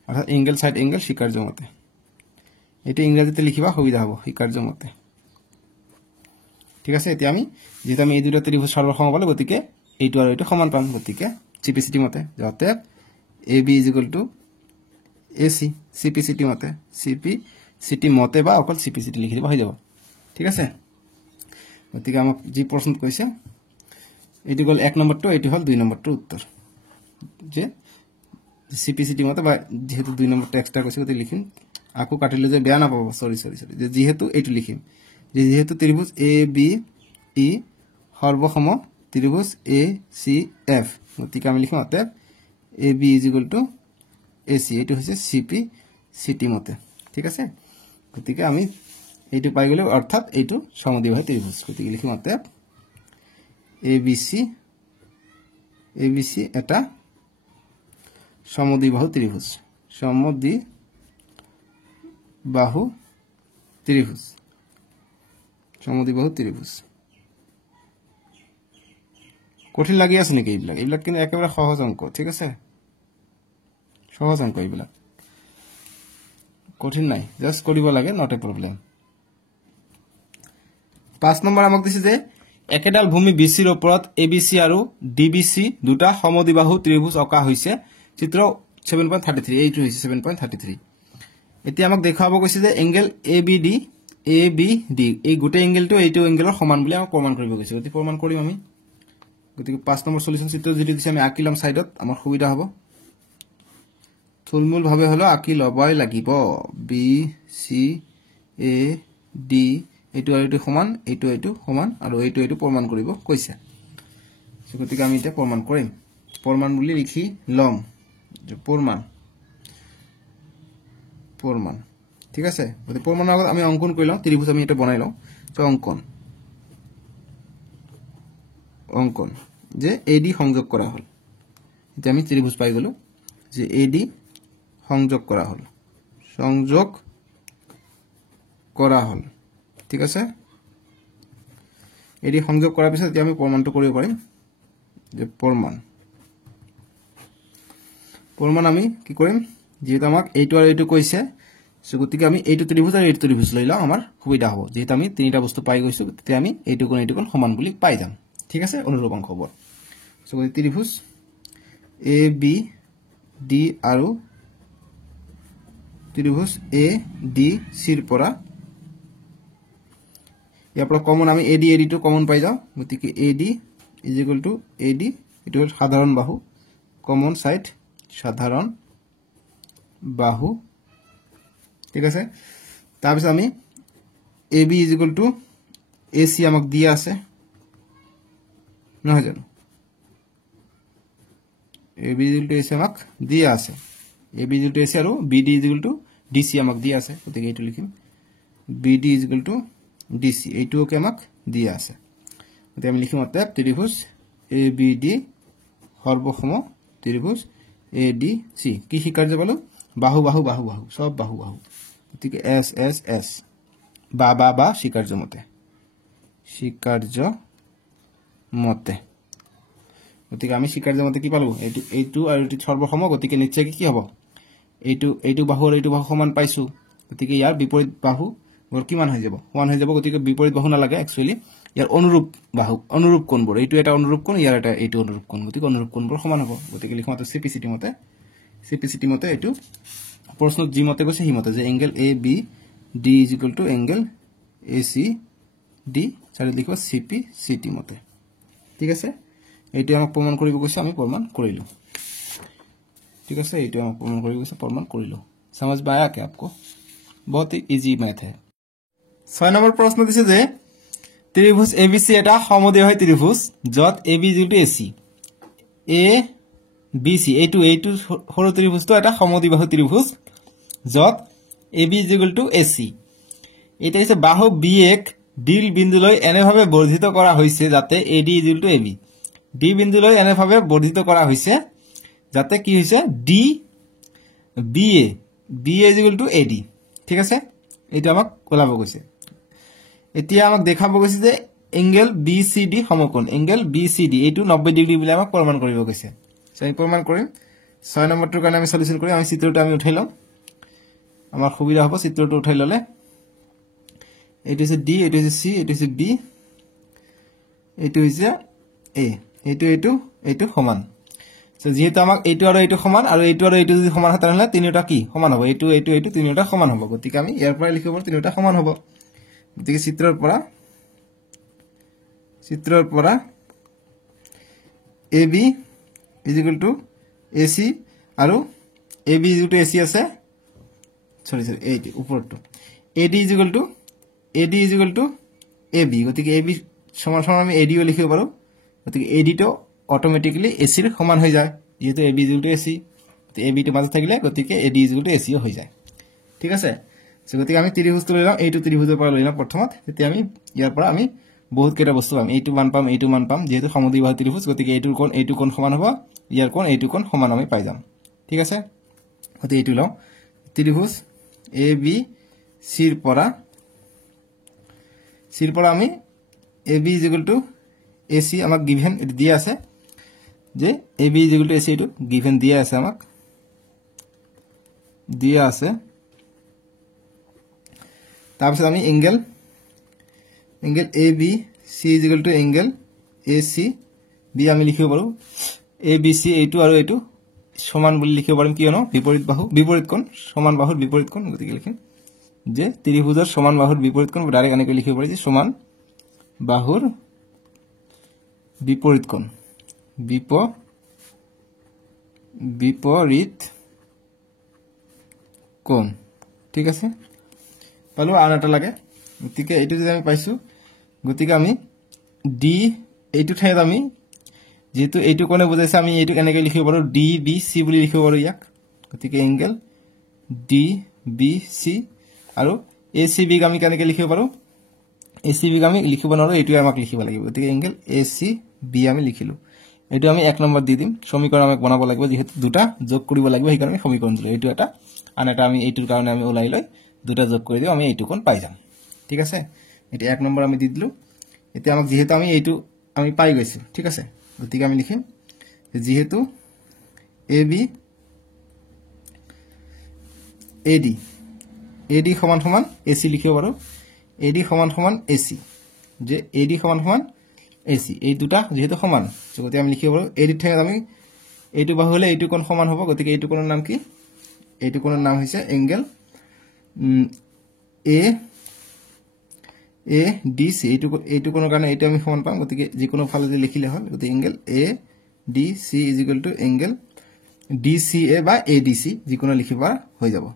অৰ্থাৎ এঙ্গেল সাইড এঙ্গেল শিকাৰ্য মতে এটা ইংৰাজীতে লিখিবা সুবিধা হ'ব শিকাৰ্য মতে ঠিক আছে এতিয়া আমি যেটা আমি এই দুটা ত্ৰিভুজ সৰ্বসম পালো গতিকে এইটো আৰু এইটো সমান পাম গতিকে CPCT মতে যাতে AB = AC CPCT মতে CPCT মতে বা অকল CPCT লিখি দিব হৈ যাব ঠিক আছে গতিকে আমাক যি প্ৰশ্ন কৈছে এইটো গল 1 নম্বৰটো এইটো হল 2 নম্বৰটো উত্তৰ যে CPCT মতে বা যেহেতু 2 নম্বৰটো এক্সট্ৰা কৈছে গতিকে লিখিম আকো কাটিলে যে বেয়া না পাব সরি যে যেহেতু এইটো লিখিম যেহেতু ত্রিভুজ ABE সর্বসম ত্রিভুজ ACF গতিকে আমি লিখিম অতএব AB = AC এইটো হৈছে CPCT মতে ঠিক আছে গতিকে আমি এইটো পাই গ'লো অৰ্থাৎ এইটো সমদ্বিবাহু ত্ৰিভুজ গতিকে লিখিম অতএব ABC এটা সমদ্বিবাহু ত্ৰিভুজ সমদ্বিবাহু ত্ৰিভুজ কঠিন লাগি আছে নেকি এইবিলাক কিন্তু একেবাৰে সহজ অংক ঠিক আছে সহজ অংক এইবিলাক কঠিন নাই জাস্ট কৰিব লাগে নট এ প্ৰবলেম 5 নম্বৰ আমাক দিছে যে একেডাল ভূমি BC ৰ ওপৰত ABC আৰু DBC দুটা সমদ্বিবাহু ত্ৰিভুজ অঁকা হৈছে চিত্ৰ 7.33 এইটো হৈছে 7.33 এতিয়া আমাক দেখাব কৈছে যে এংগেল ABD এই গোটে এংগেলটো এইটো এংগেলৰ সমান বুলি আমাক প্ৰমাণ কৰিব কৈছে গতি প্ৰমাণ কৰিম আমি গতিকে 5 নম্বৰ সলিউশন চিত্ৰ যদি দিছে আমি আঁকি লম সাইডত আমাৰ সুবিধা হ'ব থুলমূল ভাবে হলো আঁকি লবই লাগিব BCAD এইটো আৰু এইটো সমান এইটো সমান আৰু এইটো প্ৰমাণ কৰিব কৈছে গতিকে আমি এটা প্ৰমাণ বুলি লিখি লম যে প্ৰমাণ ঠিক আছে গতি প্ৰমাণৰ আগত আমি অঙ্কন কৰি লম ত্ৰিভুজ আমি এটা বনাই লম তো অঙ্কন যে AD সংযোগ কৰা হল এতিয়া আমি ত্ৰিভুজ পাই গলো যে AD সংযোগ কৰা হল ঠিক আছে AD সংযোগ কৰাৰ পিছত এতিয়া আমি প্ৰমাণটো কৰিব পাৰিম যে প্ৰমাণ আমি কি কৰিম যেহেতু আমাক এইটো আৰু এইটো কৈছে সো গতিকে আমি এইটো ত্ৰিভুজ আৰু এইটো ত্ৰিভুজ লৈ লম আমাৰ সুবিধা হ'ব যেহেতু আমি তিনিটা বস্তু পাই গৈছো তেতিয়া আমি এইটো কোণ সমান বুলি পাই যাম ঠিক আছে অনুৰূপ অংক হ'ব সো ত্ৰিভুজ ABD আৰু ত্ৰিভুজ ADC ৰ পৰা ইয়াৰ পৰা কমন আমি AD টো কমন পাই যাও গতিকে AD AD এটো সাধাৰণ বাহু কমন সাইড সাধাৰণ বাহু ঠিক আছে তাৰপিছত আমি AB AC আমাক দিয়া আছে নহয় জানো AB AC আমাক দিয়া আছে AB AC আৰু BD DC আমাক দিয়া আছে গতিকে এইটো লিখিম BD DC এইটো ওকে আমাক দিয়া আছে গতিকে আমি লিখিম অতএব ত্ৰিভুজ ABD সৰ্বসম ত্ৰিভুজ ADC কি শিকাৰ্য বলো বাহু সব বাহু গতিকে S বা শিকাৰ্য মতে গতিকে আমি শিকাৰ্য মতে কি পালো এইটো আৰু এইটো সৰ্বসম গতিকে নিশ্চয় কি হ'ব এইটো বাহু আৰু এইটো বাহু সমান পাইছো গতিকে ইয়াৰ বিপৰীত বাহু বৰ কিমান হৈ যাব সমান হৈ যাব গতিকে বিপৰীত বাহু নালাগে একচুয়ালি ইয়াৰ অনুৰূপ কোণবোৰ এইটো এটা অনুৰূপ কোণ ইয়াৰ এটা এইটো অনুৰূপ কোণ গতিকে অনুৰূপ কোণবোৰ সমান হ'ব গতিকে লিখো মাত্ৰ CPCT মতে এইটো প্ৰশ্নত যি মতে কৈছে হিমতে যে এংগেল ABD এংগেল ACD চাৰি লিখো CPCT মতে ঠিক আছে এইটো আমাক প্ৰমাণ কৰিব কৈছে আমি প্ৰমাণ কৰিলো ठीक है এইটো আমাক প্ৰমাণ কৰি গৈছে প্ৰমাণ কৰিলো समझ में आया क्या आपको बहुत ही इजी मैथ है 6 नंबर प्रश्न दिसे जे त्रिभुज ABC এটা সমদ্বিবাহু ত্ৰিভুজ যত AB AC ABC এইটো সৰু ত্ৰিভুজটো এটা সমদ্বিবাহু ত্ৰিভুজ যত AB AC এটা হৈছে বাহু B1 D বিন্দুলৈ এনেভাবে বৰ্ধিত কৰা হৈছে যাতে AD AB D বিন্দুলৈ এনেভাবে বৰ্ধিত কৰা হৈছে যাতে কি হৈছে BA AD ঠিক আছে এটা আমাক ওলাব গৈছে এতিয়া আমাক দেখাব গৈছে যে এংগেল BCD সমকোণ এংগেল BCD এইটো 90 ডিগ্ৰী বুলি আমাক প্ৰমাণ কৰিব গৈছে সো আমি প্ৰমাণ কৰিম 6 নম্বৰটোৰ কাৰণে আমি সলিউশন কৰি আমি চিত্ৰটো আমি উঠাই লম আমাৰ সুবিধা হ'ব চিত্ৰটো উঠাই ললে এইটো হৈছে D এইটো হৈছে C এইটো হৈছে B এইটো হৈছে A এইটো সমান সো যেহেতু আমাক এইটো আৰু এইটো সমান আৰু এইটো যদি সমান হয় তাহলে তিনিটা কি সমান হ'ব এইটো তিনিটা সমান হ'ব গতিকে আমি ইয়াৰ পৰা লিখিব তিনিটা সমান হ'ব গতিকে চিত্ৰৰ পৰা AB AC আৰু AB AC আছে সৰি এইটো ওপৰটো AD AB গতিকে AB সমান আমি AD ও লিখিব পাৰো গতিকে AD টো অটোমেটিক্যালি AC ৰ সমান হৈ যায় যেহেতু AB AC তো AB টো মাজত থাকিলে গতিকে AD AC হৈ যায় ঠিক আছে গতিকে আমি ত্ৰিভুজটো লৈ লওঁ, এইটো ত্ৰিভুজৰ পৰা লৈ লওঁ প্ৰথমত, তেতিয়া আমি ইয়াৰ পৰা আমি বহুত কেইটা বস্তু পাম, এইটো মান পাম, এইটো মান পাম, যিহেতু সমদ্বিবাহু ত্ৰিভুজ, গতিকে এইটো কোণ সমান হ'ব, ইয়াৰ কোণ এইটো কোণ সমান আমি পাই যাম। ঠিক আছে, গতিকে এইটো লওঁ, ত্ৰিভুজ এ বি চিৰ পৰা আমি A B is equal to A C আমাক গিভেন দিয়া আছে, যে A B is equal to A C, এইটো গিভেন দিয়া আছে, আমাক দিয়া আছে। তাৰপিছত আমি angle A B C is equal to angle A C B আমি লিখিব পাৰোঁ, এ বি চি এইটো আৰু এইটো সমান বুলি লিখিব পাৰিম, কিয়নো বিপৰীত কোণ, সমান বাহুৰ বিপৰীত কোণ, গতিকে লিখিম যে ত্ৰিভুজৰ সমান বাহুৰ বিপৰীত কোণ, ডাইৰেক্ট এনেকৈ লিখিব পাৰি যে সমান বাহুৰ বিপৰীত কোণ, বিপৰীত কোণ। ঠিক আছে, পালো, আৰু এটা লাগে, গতিকে এইটো যদি আমি পাইছো, গতিকে আমি ডি এইটো ঠাইত আমি যেহেতু এইটো কোণে বুজাইছে, আমি এইটো এনেকৈ লিখিব পাৰোঁ ডি বি চি বুলি লিখিব পাৰোঁ ইয়াক, গতিকে এংগেল ডি বি চি, আৰু এ চি বিক আমি কেনেকৈ লিখিব পাৰোঁ, এ চি বিক আমি লিখিব নোৱাৰোঁ, এইটোৱে আমাক লিখিব লাগিব, গতিকে এংগেল এ চি বি আমি লিখিলোঁ। এইটো আমি 1 নম্বৰ দি দিম, সমীকৰণ আমাক বনাব লাগিব, যিহেতু দুটা যোগ কৰিব লাগিব, সেইকাৰণে আমি সমীকৰণ দিলোঁ, এইটো এটা, আন এটা আমি এইটোৰ কাৰণে আমি ওলাই লৈ দুটা যোগ কৰি দিওঁ, আমি এইটো কোণ পাই যাম। ঠিক আছে, এতিয়া 1 নম্বৰ আমি দি দিলোঁ। এতিয়া আমাক যিহেতু আমি এইটো আমি পাই গৈছোঁ, ঠিক আছে, গতিকে আমি লিখিম যিহেতু এ বি এ ডি সমান সমান এ চি লিখিব পাৰোঁ, এ ডি সমান সমান এ চি, যে এ ডি সমান সমান এ চি, এই দুটা যিহেতু সমান, গতিকে আমি লিখিব পাৰোঁ এ ডিৰ ঠাইত আমি এইটো বাহু হ'লে এইটো কোণ সমান হ'ব, গতিকে এইটো কোণৰ নাম কি, এইটো কোণৰ নাম হৈছে এংগেল এ ডি চি, এইটো কোণৰ কাৰণে এইটো আমি সমান পাম, গতিকে যিকোনো ফালে লিখিলে হ'ল, গতিকে angle A D C is equal to angle D C A বা এ ডি চি, যিকোনো লিখিবা হৈ যাব,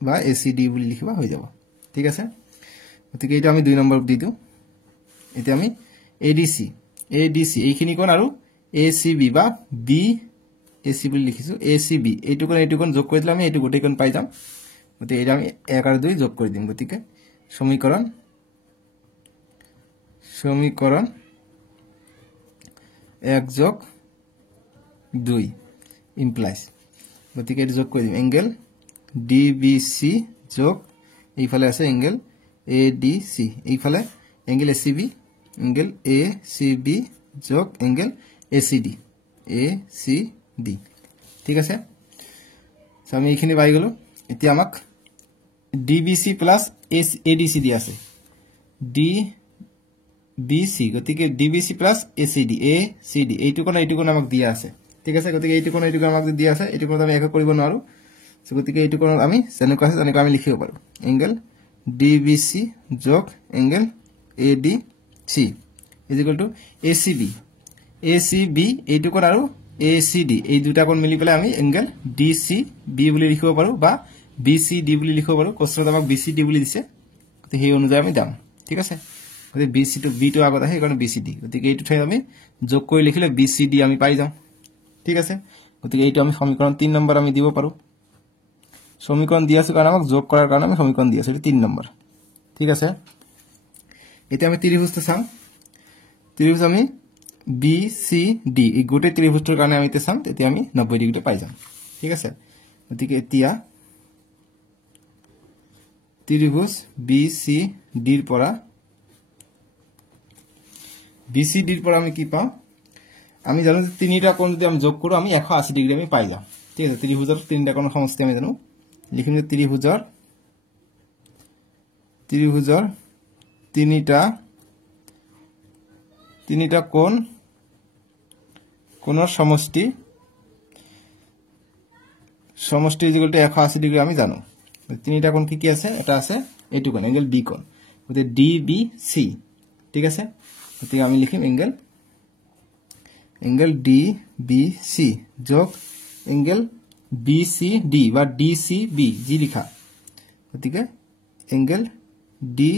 বা এ চি ডি বুলি লিখিবা হৈ যাব। ঠিক আছে, গতিকে এইটো আমি 2 নম্বৰ দি দিওঁ। এতিয়া আমি এ ডি চি এইখিনি কোণ আৰু এ চি বি বা বি এ চি বুলি লিখিছোঁ, এ চি বি এইটো কোণ যোগ কৰি দিলে আমি এইটো গোটেই কোণ পাই যাম, গতিকে এইটো আমি 1 আৰু 2 যোগ কৰি দিম, গতিকে সমীকৰণ 1 যোগ 2 ইমপ্লাইজ, গতিকে এইটো যোগ কৰি দিম, এংগেল ডি বি চি যোগ এইফালে আছে এংগেল এ ডি চি, এইফালে এংগেল এ চি বি যোগ এংগেল এ চি ডি। ঠিক আছে, আমি এইখিনি পাই গ'লো। এতিয়া আমাক D B C plus A D C দিয়া আছে, ডি বি চি, গতিকে D B C plus A C D এইটো কোণ আমাক দিয়া আছে। ঠিক আছে, গতিকে এইটো কোণ আমাক দিয়া আছে, এইটো কোণত আমি একো কৰিব নোৱাৰোঁ, গতিকে এইটো কোণত আমি যেনেকুৱা আছে তেনেকুৱা আমি লিখিব পাৰোঁ, এংগেল ডি বি চি যোগ angle A D C is equal to A C B এইটো কোণ আৰু এ চি ডি, এই দুটা কোণ মিলি পেলাই আমি এংগেল ডি চি বি বুলি লিখিব পাৰোঁ, বা বি চি ডি বুলি লিখিব পাৰোঁ, কোষ্টত আমাক বি চি ডি বুলি দিছে, গতিকে সেই অনুযায়ী আমি যাম। ঠিক আছে, গতিকে বিটো আগত আহে, সেইকাৰণে বি চি ডি, গতিকে এইটো ঠাইত আমি যোগ কৰি লিখিলে বি চি ডি আমি পাই যাম। ঠিক আছে, গতিকে এইটো আমি সমীকৰণ 3 নম্বৰ আমি দিব পাৰোঁ, সমীকৰণ দি আছোঁ কাৰণে আমাক যোগ কৰাৰ কাৰণে আমি সমীকৰণ দি আছোঁ, এইটো 3 নম্বৰ। ঠিক আছে, এতিয়া আমি ত্ৰিভুজটো চাম, ত্ৰিভুজ আমি বি চি ডি এই গোটেই ত্ৰিভুজটোৰ কাৰণে আমি এতিয়া চাম, তেতিয়া আমি 90 ডিগ্ৰী পাই যাম। ঠিক আছে, গতিকে এতিয়া ত্ৰিভুজ বি চি ডিৰ পৰা আমি কি পাওঁ, আমি জানো যে 3টা কোণ যদি আমি যোগ কৰোঁ আমি 180 ডিগ্ৰী আমি পাই যাম। ঠিক আছে, ত্ৰিভুজৰ 3টা কোণৰ সমষ্টি আমি জানো, লিখিম যে ত্ৰিভুজৰ 3টা কোণৰ সমষ্টি ইজ ইকুৱেল টু 180 ডিগ্ৰী আমি জানো। 3টা কোণ কি আছে, এটা আছে এইটো কোণ এংগেল বি কোণ, গতিকে ডি বি চি। ঠিক আছে, গতিকে আমি লিখিম এংগেল ডি বি চি যোগ এংগেল বি চি ডি বা ডি চি বি যি লিখা, গতিকে এংগেল ডি,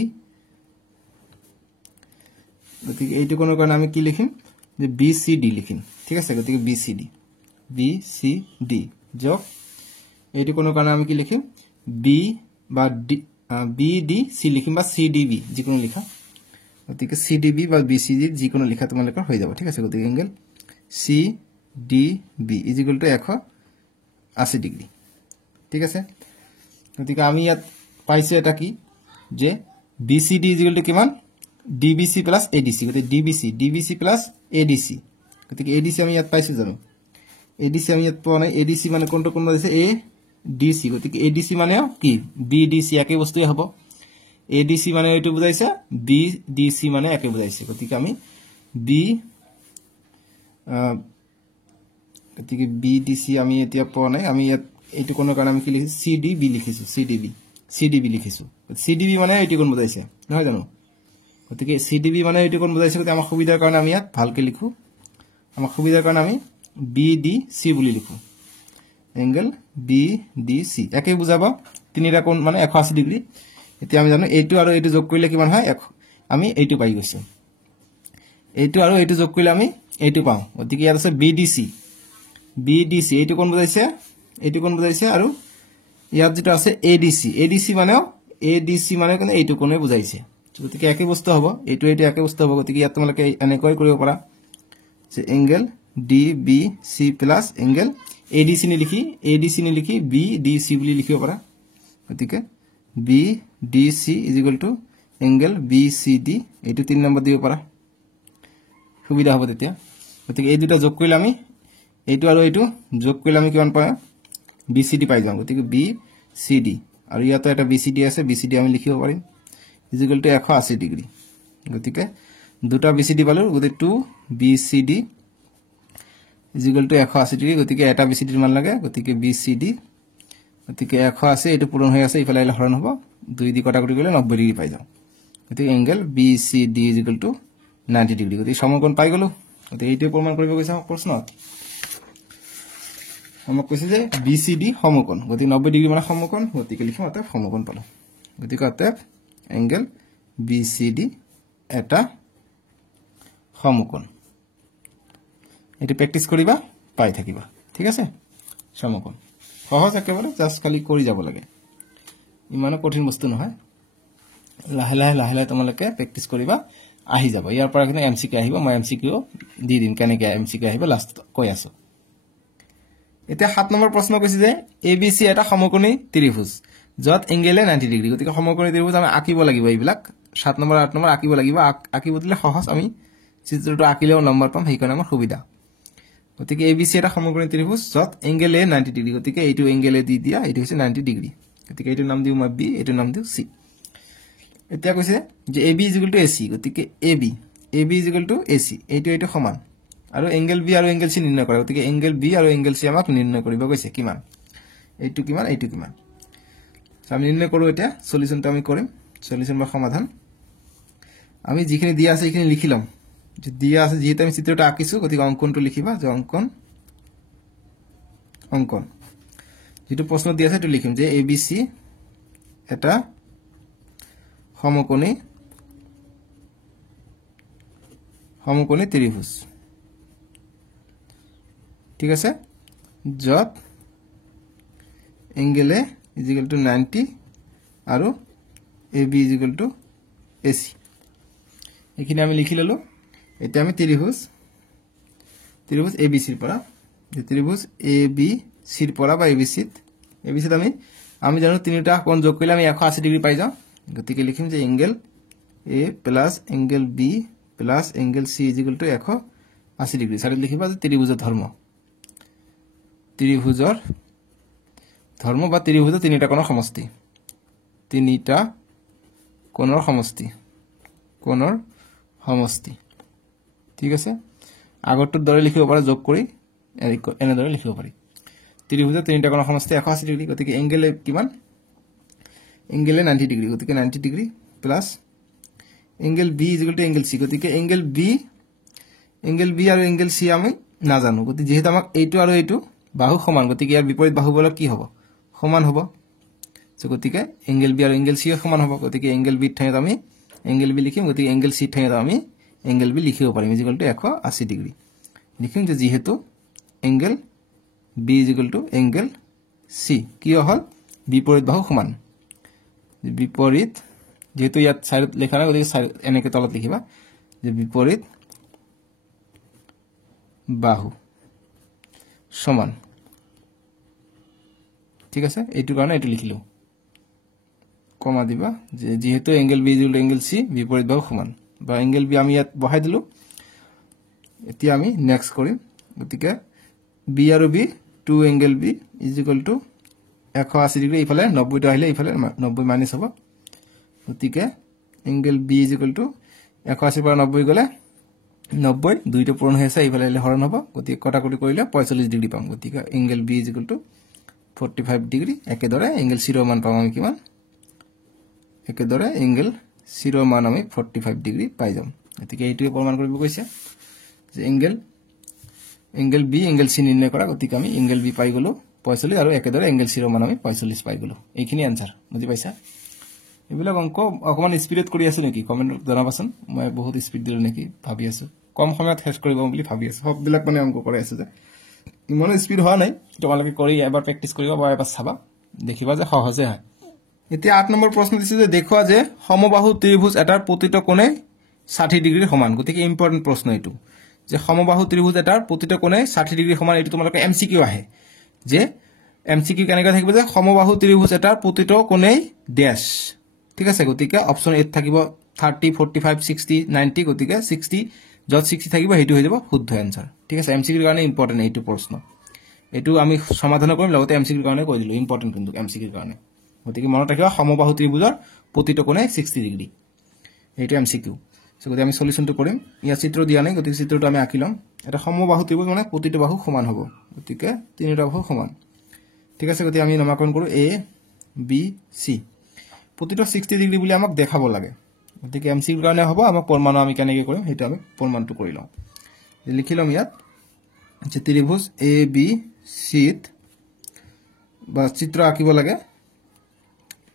গতিকে এইটো কোণৰ কাৰণে আমি কি লিখিম যে বি চি ডি লিখিম। ঠিক আছে, গতিকে বি চি ডি যোগ এইটো কোণৰ কাৰণে আমি কি লিখিম বি বা ডি বি ডি সি লিখিম বা সি ডি বি যিকোনো লিখা গতিকে সি ডি বি বা বি চি জি যিকোনো লিখা তোমালোকৰ হৈ যাব ঠিক আছে গতিকে angle C D B is equal to 180 degree ঠিক আছে গতিকে আমি ইয়াত পাইছো এটা কি যে B C D is equal to কিমান ডিবিসি প্লাস এডিসি গতিকে ডিবিসি প্লাস এডিসি গতিকে এডিসি আমি ইয়াত পাইছো জানো এডিসি আমি ইয়াত পোৱা নাই এডিসি মানে কোনটো কোন আছে এ ডিসি গতিকে এডিসি মানে কি বিডিসি একে বস্তুই হ'ব এডিসি মানে এটো বুজাইছে বিডিসি মানে একে বুজাইছে গতিকে আমি বি গতিকে বিডিসি আমি এতিয়া পোৱা নাই আমি ইয়াত এটো কোনৰ কাৰণে আমি কি লিখিছো সিডিবি লিখিছো সিডিবি লিখিছো সিডিবি মানে এটো কোন বুজাইছে নহয় জানো গতিকে সিডিবি মানে এটো কোন বুজাইছে গতিকে আমাৰ সুবিধাৰ কাৰণে আমি ইয়াত ভালকে লিখো আমাৰ সুবিধাৰ কাৰণে আমি বিডিসি বুলি লিখো এংগেল বিডিসি একে বুজাবা তিনিটা কোণ মানে 180 ডিগ্ৰী এতিয়া আমি জানো এইটো আৰু এইটো যোগ কৰিলে কিমান হয় আমি এইটো পাই গৈছো এইটো আৰু এইটো যোগ কৰিলে আমি এইটো পাওঁ গতিকে ইয়াত আছে বিডিসি এইটো কোণ বুজাইছে আৰু ইয়াত যেটা আছে এডিসি মানে কোনে এইটো কোণে বুজাইছে গতিকে একে বস্তু হ'ব এইটো একে বস্তু হ'ব গতিকে ইয়াত তোমালোকে এনেকৈ কৰিব পাৰা যে angle DBC plus angle ADC নিলিখি বিডিসি বুলি লিখিব পাৰা গতিকে BDC is equal to angle BCD এইটো 3 নম্বৰ দিব পাৰা সুবিধা হ'ব তেতিয়া গতিকে এই দুটা যোগ কৰিলে আমি এইটো আৰু এইটো যোগ কৰিলে আমি কিমান পাম বিসিডি পাই যাম গতিকে বিসিডি আৰু ইয়াতো এটা বিসিডি আছে বিসিডি আমি লিখিব পাৰিম ইজ ইকুৱেল টু 180 ডিগ্ৰী গতিকে দুটা বিসিডি পালো গতিকে 2 BCD is equal to 180 degree গতিকে এটা বিসিডিৰ মান লাগে গতিকে বিসিডি গতিকে 180 এটো পূৰণ হৈ আছে ইফালে হৰণ হ'ব 2 দি কটাকটি কৰিলে 90 ডিগ্ৰী পাই যাম গতিকে angle BCD is equal two 90 degree গতিকে সমকোণ পাই গলো গতিকে এইটো প্ৰমাণ কৰিব গৈছে প্ৰশ্নত আমাক কৈছে যে বিসিডি সমকোণ গতিকে 90 ডিগ্ৰী মানে সমকোণ গতিকে লিখিম অতএব সমকোণ পালো গতিকে অতএব এংগেল বিসিডি এটা সমকোণ এটো প্র্যাকটিস করিবা পাই থাকিবা ঠিক আছে সমকোণ সহজ একেবারে জাস্ট খালি কৰি যাব লাগে ইমান কঠিন বস্তু নহয় লাহে লাহে তোমালোকে প্ৰ্যাকটিস কৰিবা আহি যাব ইয়াৰ পৰা কিন্তু এমসিকিউ আহিব মই এমসিকিউ দি দিম কেনেকৈ এমসিকিউ আহিব লাষ্ট কৈ আছো এতিয়া 7 নম্বৰ প্ৰশ্ন কৈছে যে এবিসি এটা সমকোণী ত্ৰিভুজ যত এংগেলে 90 ডিগ্ৰী গতিকে সমকোণী ত্ৰিভুজ আমি আঁকিব লাগিব এইবিলাক 7 নম্বৰ 8 নম্বৰ আঁকিব লাগিব আঁকিব দিলে সহজ আমি চিত্ৰটো আঁকিলেও নম্বৰ পাম হেই কাৰণে আমাৰ সুবিধা গতিকে এবিসি এটা সমকোণী ত্ৰিভুজ যত এংগেলে 90 ডিগ্ৰী গতিকে এইটো এংগেলে দি দিয়া এইটো হৈছে 90 ডিগ্ৰী গতিকে এইটো নাম দিও মই বি এইটো নাম দিও সি এতিয়া কৈছে যে এবি = এসি গতিকে এবি = এসি এইটো সমান আৰু এংগেল বি আৰু এংগেল সি নিৰ্ণয় কৰা গতিকে এংগেল বি আৰু এংগেল সি আমাক নিৰ্ণয় কৰিব কৈছে কিমান এইটো কিমান আমি নিৰ্ণয় কৰো এতিয়া সলিউশনটো আমি কৰিম সলিউশন বা সমাধান আমি যিখিনি দিয়া আছে এইখিনি লিখি লম যে দিয়া আছে যেহেতু আমি চিত্ৰটা আঁকিছো গতিকে অঙ্কনটো লিখিবা যে অঙ্কন যেটো প্ৰশ্ন দিয়া আছে এটো লিখিম যে এবিসি এটা সমকোণী ত্ৰিভুজ ঠিক আছে যত এংগেলে = 90 আৰু এবি = এসি এখানে আমি লিখি ললো এটা আমি ত্ৰিভুজ এবিসিৰ পৰা যে ত্ৰিভুজ এবিসিৰ পৰা বা এবিসিত আমি জানো তিনিটা কোণ যোগ কৰিলে আমি 180 ডিগ্ৰী পাই যাম গতিকে লিখিম যে angle A plus angle B plus angle C = 180 degree side লিখিবা যে ত্ৰিভুজৰ ধৰ্ম বা ত্ৰিভুজৰ তিনিটা কোণৰ সমষ্টি ঠিক আছে আগৰটো দৰে লিখিব পাৰা যোগ কৰি এনেদৰে লিখিব পাৰি ত্ৰিভুজৰ তিনিটা কোণৰ সমষ্টি 180 ডিগ্ৰী গতিকে এংগেলে কিমান এংগেলে 90 ডিগ্ৰী গতিকে 90 degree plus angle B = angle C গতিকে এংগেল বি আৰু এংগেল সি আমি নাজানো গতিকে যেহেতু আমাক এইটো আৰু এইটো বাহু সমান গতিকে ইয়াৰ বিপৰীত বাহু বল কি হ'ব সমান হ'ব সো গতিকে এংগেল বি আৰু এংগেল সি সমান হ'ব গতিকে এংগেল বি ঠাইত আমি এংগেল বি লিখিম গতিকে এংগেল সি ঠাইত আমি এংগেল বি লিখিব পাৰিম = 180 ডিগ্ৰী লিখিম যে যেহেতু এংগেল বি = এংগেল সি কি হল বিপৰীত বাহু সমান বিপৰীত যেহেতু ইয়াত সাইডত লেখা নাই গতিকে এনেকে তলত লিখিবা যে বিপৰীত বাহু সমান ঠিক আছে এইটো কাৰণে এইটো লিখিলো কমা দিবা যে যেহেতু angle B equal to angle C বিপৰীত বাহু সমান বা এঙ্গেল বি আমি ইয়াত বহাই দিলো এতিয়া আমি নেক্সট কৰিম গতিকে বি আৰু B 2 angle B equal to 180 degree ইফালে 90 টো আহিলে ইফালে 90 মাইনাস হ'ব গতিকে এঙ্গেল বি ইকুয়াল টু 180 পৰা 90 গলে 90 দুইটো পূৰণ হৈ আছে ইফালে হৰণ হ'ব গতিকে কটাকটি কৰিলে 45 ডিগ্ৰী পাম গতিকে angle B equal to 45 degree একেদৰে এঙ্গেল সি ৰ মান পাম আমি কিমান একেদৰে এঙ্গেল সি ৰ মান আমি 45 ডিগ্ৰী পাই যাম গতিকে এইটোৱে প্ৰমাণ কৰিব কৈছে যে এঙ্গেল বি এঙ্গেল সি নিৰ্ণয় কৰা গতিকে আমি এঙ্গেল বি পাই গলো 45 আৰু একেদৰে এঙ্গেল সি ৰ মান আমি 45 পাই গলো এইখিনি আনসাৰ বুজি পাইছা এবিলাক অংক অকমান স্পিডত কৰি আছো নেকি কমেন্টত জনাবাচোন মই বহুত স্পিড দিলো নেকি ভাবি আছো কম সময়ত শেষ কৰিব বুলি ভাবি আছো সববিলাক মানে অংক কৰি আছে যে ইমান স্পিড হোৱা নাই তোমালোকে কৰি এবাৰ প্ৰেক্টিস কৰিবা বা এবাৰ চাবা দেখিবা যে সহজে হয় এতিয়া 8 নম্বৰ প্ৰশ্ন দিছে যে দেখুৱা যে সমবাহু ত্ৰিভুজ এটাৰ প্ৰতিটো কোণে 60 ডিগ্ৰীৰ সমান গতিকে ইম্পৰ্টেন্ট প্ৰশ্ন এইটো যে সমবাহু ত্ৰিভুজ এটাৰ প্ৰতিটো কোণে 60 ডিগ্ৰী সমান এইটো তোমালোকে এমসিকিউ আহে যে এমসিকিউ কেনেকৈ থাকিব যে সমবাহু ত্ৰিভুজ এটাৰ প্ৰতিটো কোণে ড্যাশ ঠিক আছে গতিকে অপচন এ থাকিব 30 45 60 90 গতিকে 60 যত 60 থাকিব হেতু হৈ যাব শুদ্ধ আনসাৰ ঠিক আছে এমসিকিউৰ কাৰণে ইম্পৰ্টেন্ট এইটো প্ৰশ্ন এইটো আমি সমাধান কৰিম লগতে এমসিকিউৰ কাৰণে কৈ দিলো ইম্পৰ্টেন্ট কিন্তু এমসিকিউৰ কাৰণে গতিকে মনত ৰাখিবা সমবাহু ত্ৰিভুজৰ প্ৰতিটো কোণে 60 ডিগ্ৰী এইটো এমসিকিউ সো গতিকে আমি সলিউশনটো কৰিম ইয়া চিত্ৰ দিয়া নাই গতিকে চিত্ৰটো আমি আঁকি লম এটা সমবাহু ত্ৰিভুজ মানে প্ৰতিটো বাহু সমান হ'ব গতিকে তিনিটা বাহু সমান ঠিক আছে গতিকে আমি নামকৰণ কৰো এ বি সি প্ৰতিটো 60 ডিগ্ৰী বুলি আমাক দেখাব লাগে গতিকে এমসিকিউৰ কাৰণে হ'ব আমাক প্ৰমাণ আমি কেনেকৈ কৰিম হেতু আমি প্ৰমাণটো কৰি লম লিখি লম ইয়াত যে ত্ৰিভুজ এ বি সি বা চিত্ৰ আঁকিব লাগে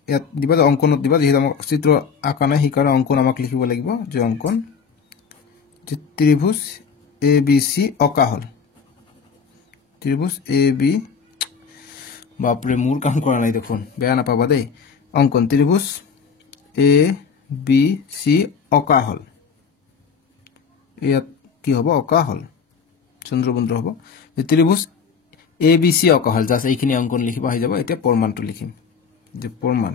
ইয়াত দিবা অঙ্কনত দিবা যেহেতু আমাক চিত্ৰ আঁকা নাই হিকাৰে অঙ্কন আমাক লিখিব লাগিব যে অঙ্কন যে ত্ৰিভুজ এ বি সি অঁকা হল ত্ৰিভুজ এ বি বাপৰে মূৰ কাম কৰা নাই দেখোন বেয়া নাপাবা দেই অঙ্কন ত্ৰিভুজ এ বি সি অঁকা হল ইয়াত কি হ'ব অঁকা হল চন্দ্ৰবন্দ্ৰ হ'ব যে ত্ৰিভুজ এ বি সি অঁকা হল জাস্ট এইখিনি অঙ্কন লিখিবা হৈ যাব এতিয়া প্ৰমাণটো লিখিম যে প্ৰমাণ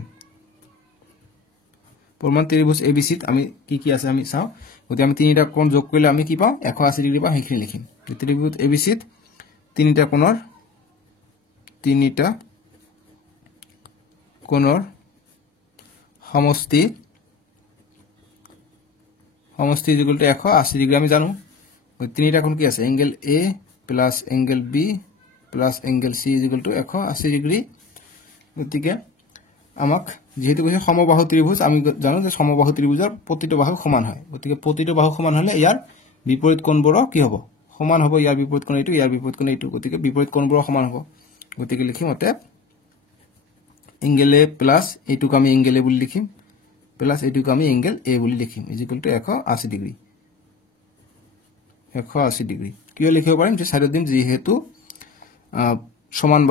ত্ৰিভুজ এ বি সি আমি কি আছে আমি চাও গতি আমি তিনিটা কোণ যোগ কৰিলে আমি কি পাম 180 ডিগ্ৰী পাম সেইখিনি লিখিম ত্ৰিভুজ এ বি সি তিনিটা কোণৰ সমষ্টি ইকুয়াল টু 180 ডিগ্ৰী আমি জানো তিনিটা কোণ কি আছে angle A plus angle B plus angle C equal to 180 degree গতিকে আমাক যেহেতু কৈছে সমবাহু ত্ৰিভুজ আমি জানো যে সমবাহু ত্ৰিভুজৰ প্ৰতিটো বাহু সমান হয় গতিকে প্ৰতিটো বাহু সমান হলে ইয়াৰ বিপৰীত কোণবোৰ কি হ'ব সমান হ'ব ইয়াৰ বিপৰীত কোণ এইটো ইয়াৰ বিপৰীত কোণ এইটো গতিকে বিপৰীত কোণবোৰ সমান হ'ব গতিকে লিখিম অতে এঙ্গেল এ প্লাস এইটোক আমি এঙ্গেল এ বুলি লিখিম প্লাস এইটোক আমি এঙ্গেল এ বুলি লিখিম ইকুয়াল টু 180 ডিগ্ৰী 180 ডিগ্ৰী কিয় লিখিব পাৰিম যে সাইডত দিম যেহেতু সমান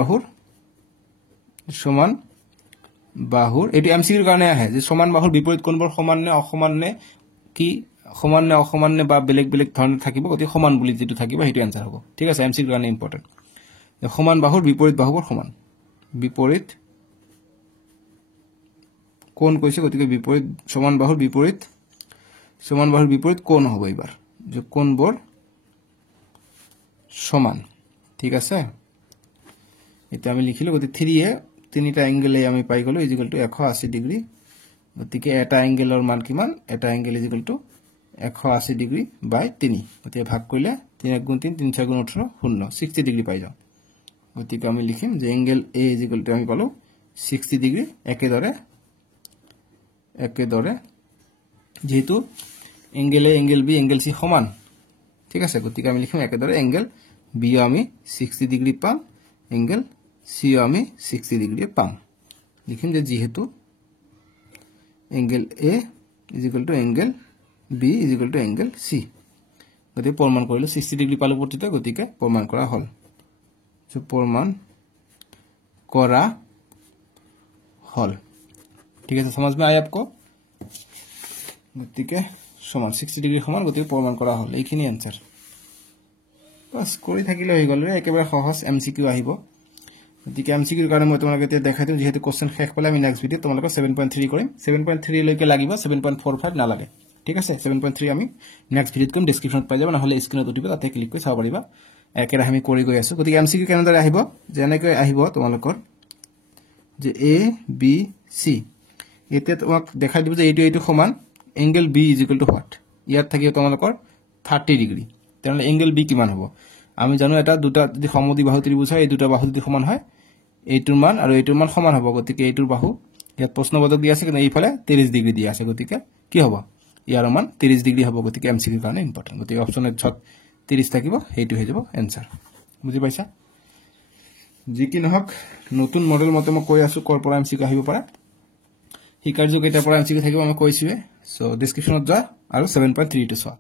বাহুৰ এটি এমসিকিউৰ কাৰণে আহে যে সমান বাহুৰ বিপৰীত কোণবোৰ সমান নে অসমান নে কি সমান নে অসমান নে বা বেলেগ বেলেগ ধৰণে থাকিব গতি সমান বুলি যেটো থাকিব হেতু আনসাৰ হ'ব ঠিক আছে এমসিকিউৰ কাৰণে ইম্পৰ্টেন্ট সমান বাহুৰ বিপৰীত বাহুবোৰ সমান বিপৰীত কোণ কৈছে গতিকে বিপৰীত সমান বাহুৰ বিপৰীত কোণ হ'ব এবাৰ যে কোণবোৰ সমান ঠিক আছে এটা আমি লিখিলো গতি 3 এ তিনিটা এঙ্গেল আমি পাই গলো ইকুয়াল টু 180 ডিগ্ৰী গতিকে এটা এঙ্গেলৰ মান কিমান এটা এঙ্গেল ইকুয়াল টু 180 ডিগ্ৰী বাই 3 গতিকে ভাগ কৰিলে 3 গুণ 3 3 4 গুণ 18 শূন্য 60 ডিগ্ৰী পাই যাম গতিকে আমি লিখিম যে এঙ্গেল এ ইকুয়াল টু আমি পালো 60 ডিগ্ৰী একেদৰে যেহেতু এঙ্গেল এ এঙ্গেল বি এঙ্গেল সি সমান ঠিক আছে গতিকে আমি লিখিম একেদৰে এঙ্গেল বি আমি 60 ডিগ্ৰী পাম এঙ্গেল সি আমি 60 ডিগ্ৰী পাম লিখিম যে যেহেতু angle A equal to angle B equal to angle C গতিকে প্ৰমাণ কৰিলো 60 ডিগ্ৰী পালো প্ৰতিটো গতিকে প্ৰমাণ কৰা হল সো প্ৰমাণ কৰা হল ঠিক আছে समझ में आया आपको গতিকে সমান 60 ডিগ্ৰী সমান গতিকে প্ৰমাণ কৰা হ'ল এইখিনি आंसर বাস কৰি থাকিলে হৈ গ'ল একেবাৰে সহজ এমসিকিউ আহিব গতিকে এমসিকিউৰ কাৰণে মই তোমাক এতিয়া দেখাই দিম যেহেতু কোশ্চেন শেষ পালে আমি নেক্সট ভিডিও তোমালোকক 7.3 কৰিম 7.3 লৈকে লাগিব 7.45 না লাগে ঠিক আছে 7.3 আমি নেক্সট ভিডিওত কম ডেসক্ৰিপচনত পাই যাব নহলে স্ক্ৰিনত উঠিব তাতে ক্লিক কৰি চাব পাৰিবা একেৰা আমি কৰি গৈ আছো গতিকে এমসিকিউ কেনেদৰে আহিব যেনেকৈ আহিব তোমালোকৰ যে এ বি সি এতে তোমাক দেখাই দিব যে এইটো সমান angle B is equal to what ইয়াত থাকিব তোমালোকৰ 30 ডিগ্ৰী তেনে এংগল বি কিমান হ'ব আমি জানো এটা দুটা যদি সমদ্বিবাহু ত্ৰিভুজ হয় এই দুটা বাহু যদি সমান হয় এইটোৰ মান আৰু এইটোৰ মান সমান হ'ব গতিকে এইটোৰ বাহু ইয়াত প্ৰশ্নবোধক দিয়া আছে কিন্তু এইফালে 30 ডিগ্ৰী দিয়া আছে গতিকে কি হ'ব ইয়াৰ মান 30 ডিগ্ৰী হ'ব গতিকে এমসিকিউৰ কাৰণে ইম্পৰ্টেন্ট গতিকে অপচনত 30 থাকিব হেইটো হৈ যাব आंसर বুজি পাইছা যি কি নহক নতুন মডেল মতে মই কৈ আছো কৰ পৰা এমসিকিউ আহিব পাৰা হিকাৰজু কেইটা পৰা এমসিকিউ থাকিব মই কৈছোৱে সো ডেসক্ৰিপচনত যা আৰু 7.3 টো চোৱা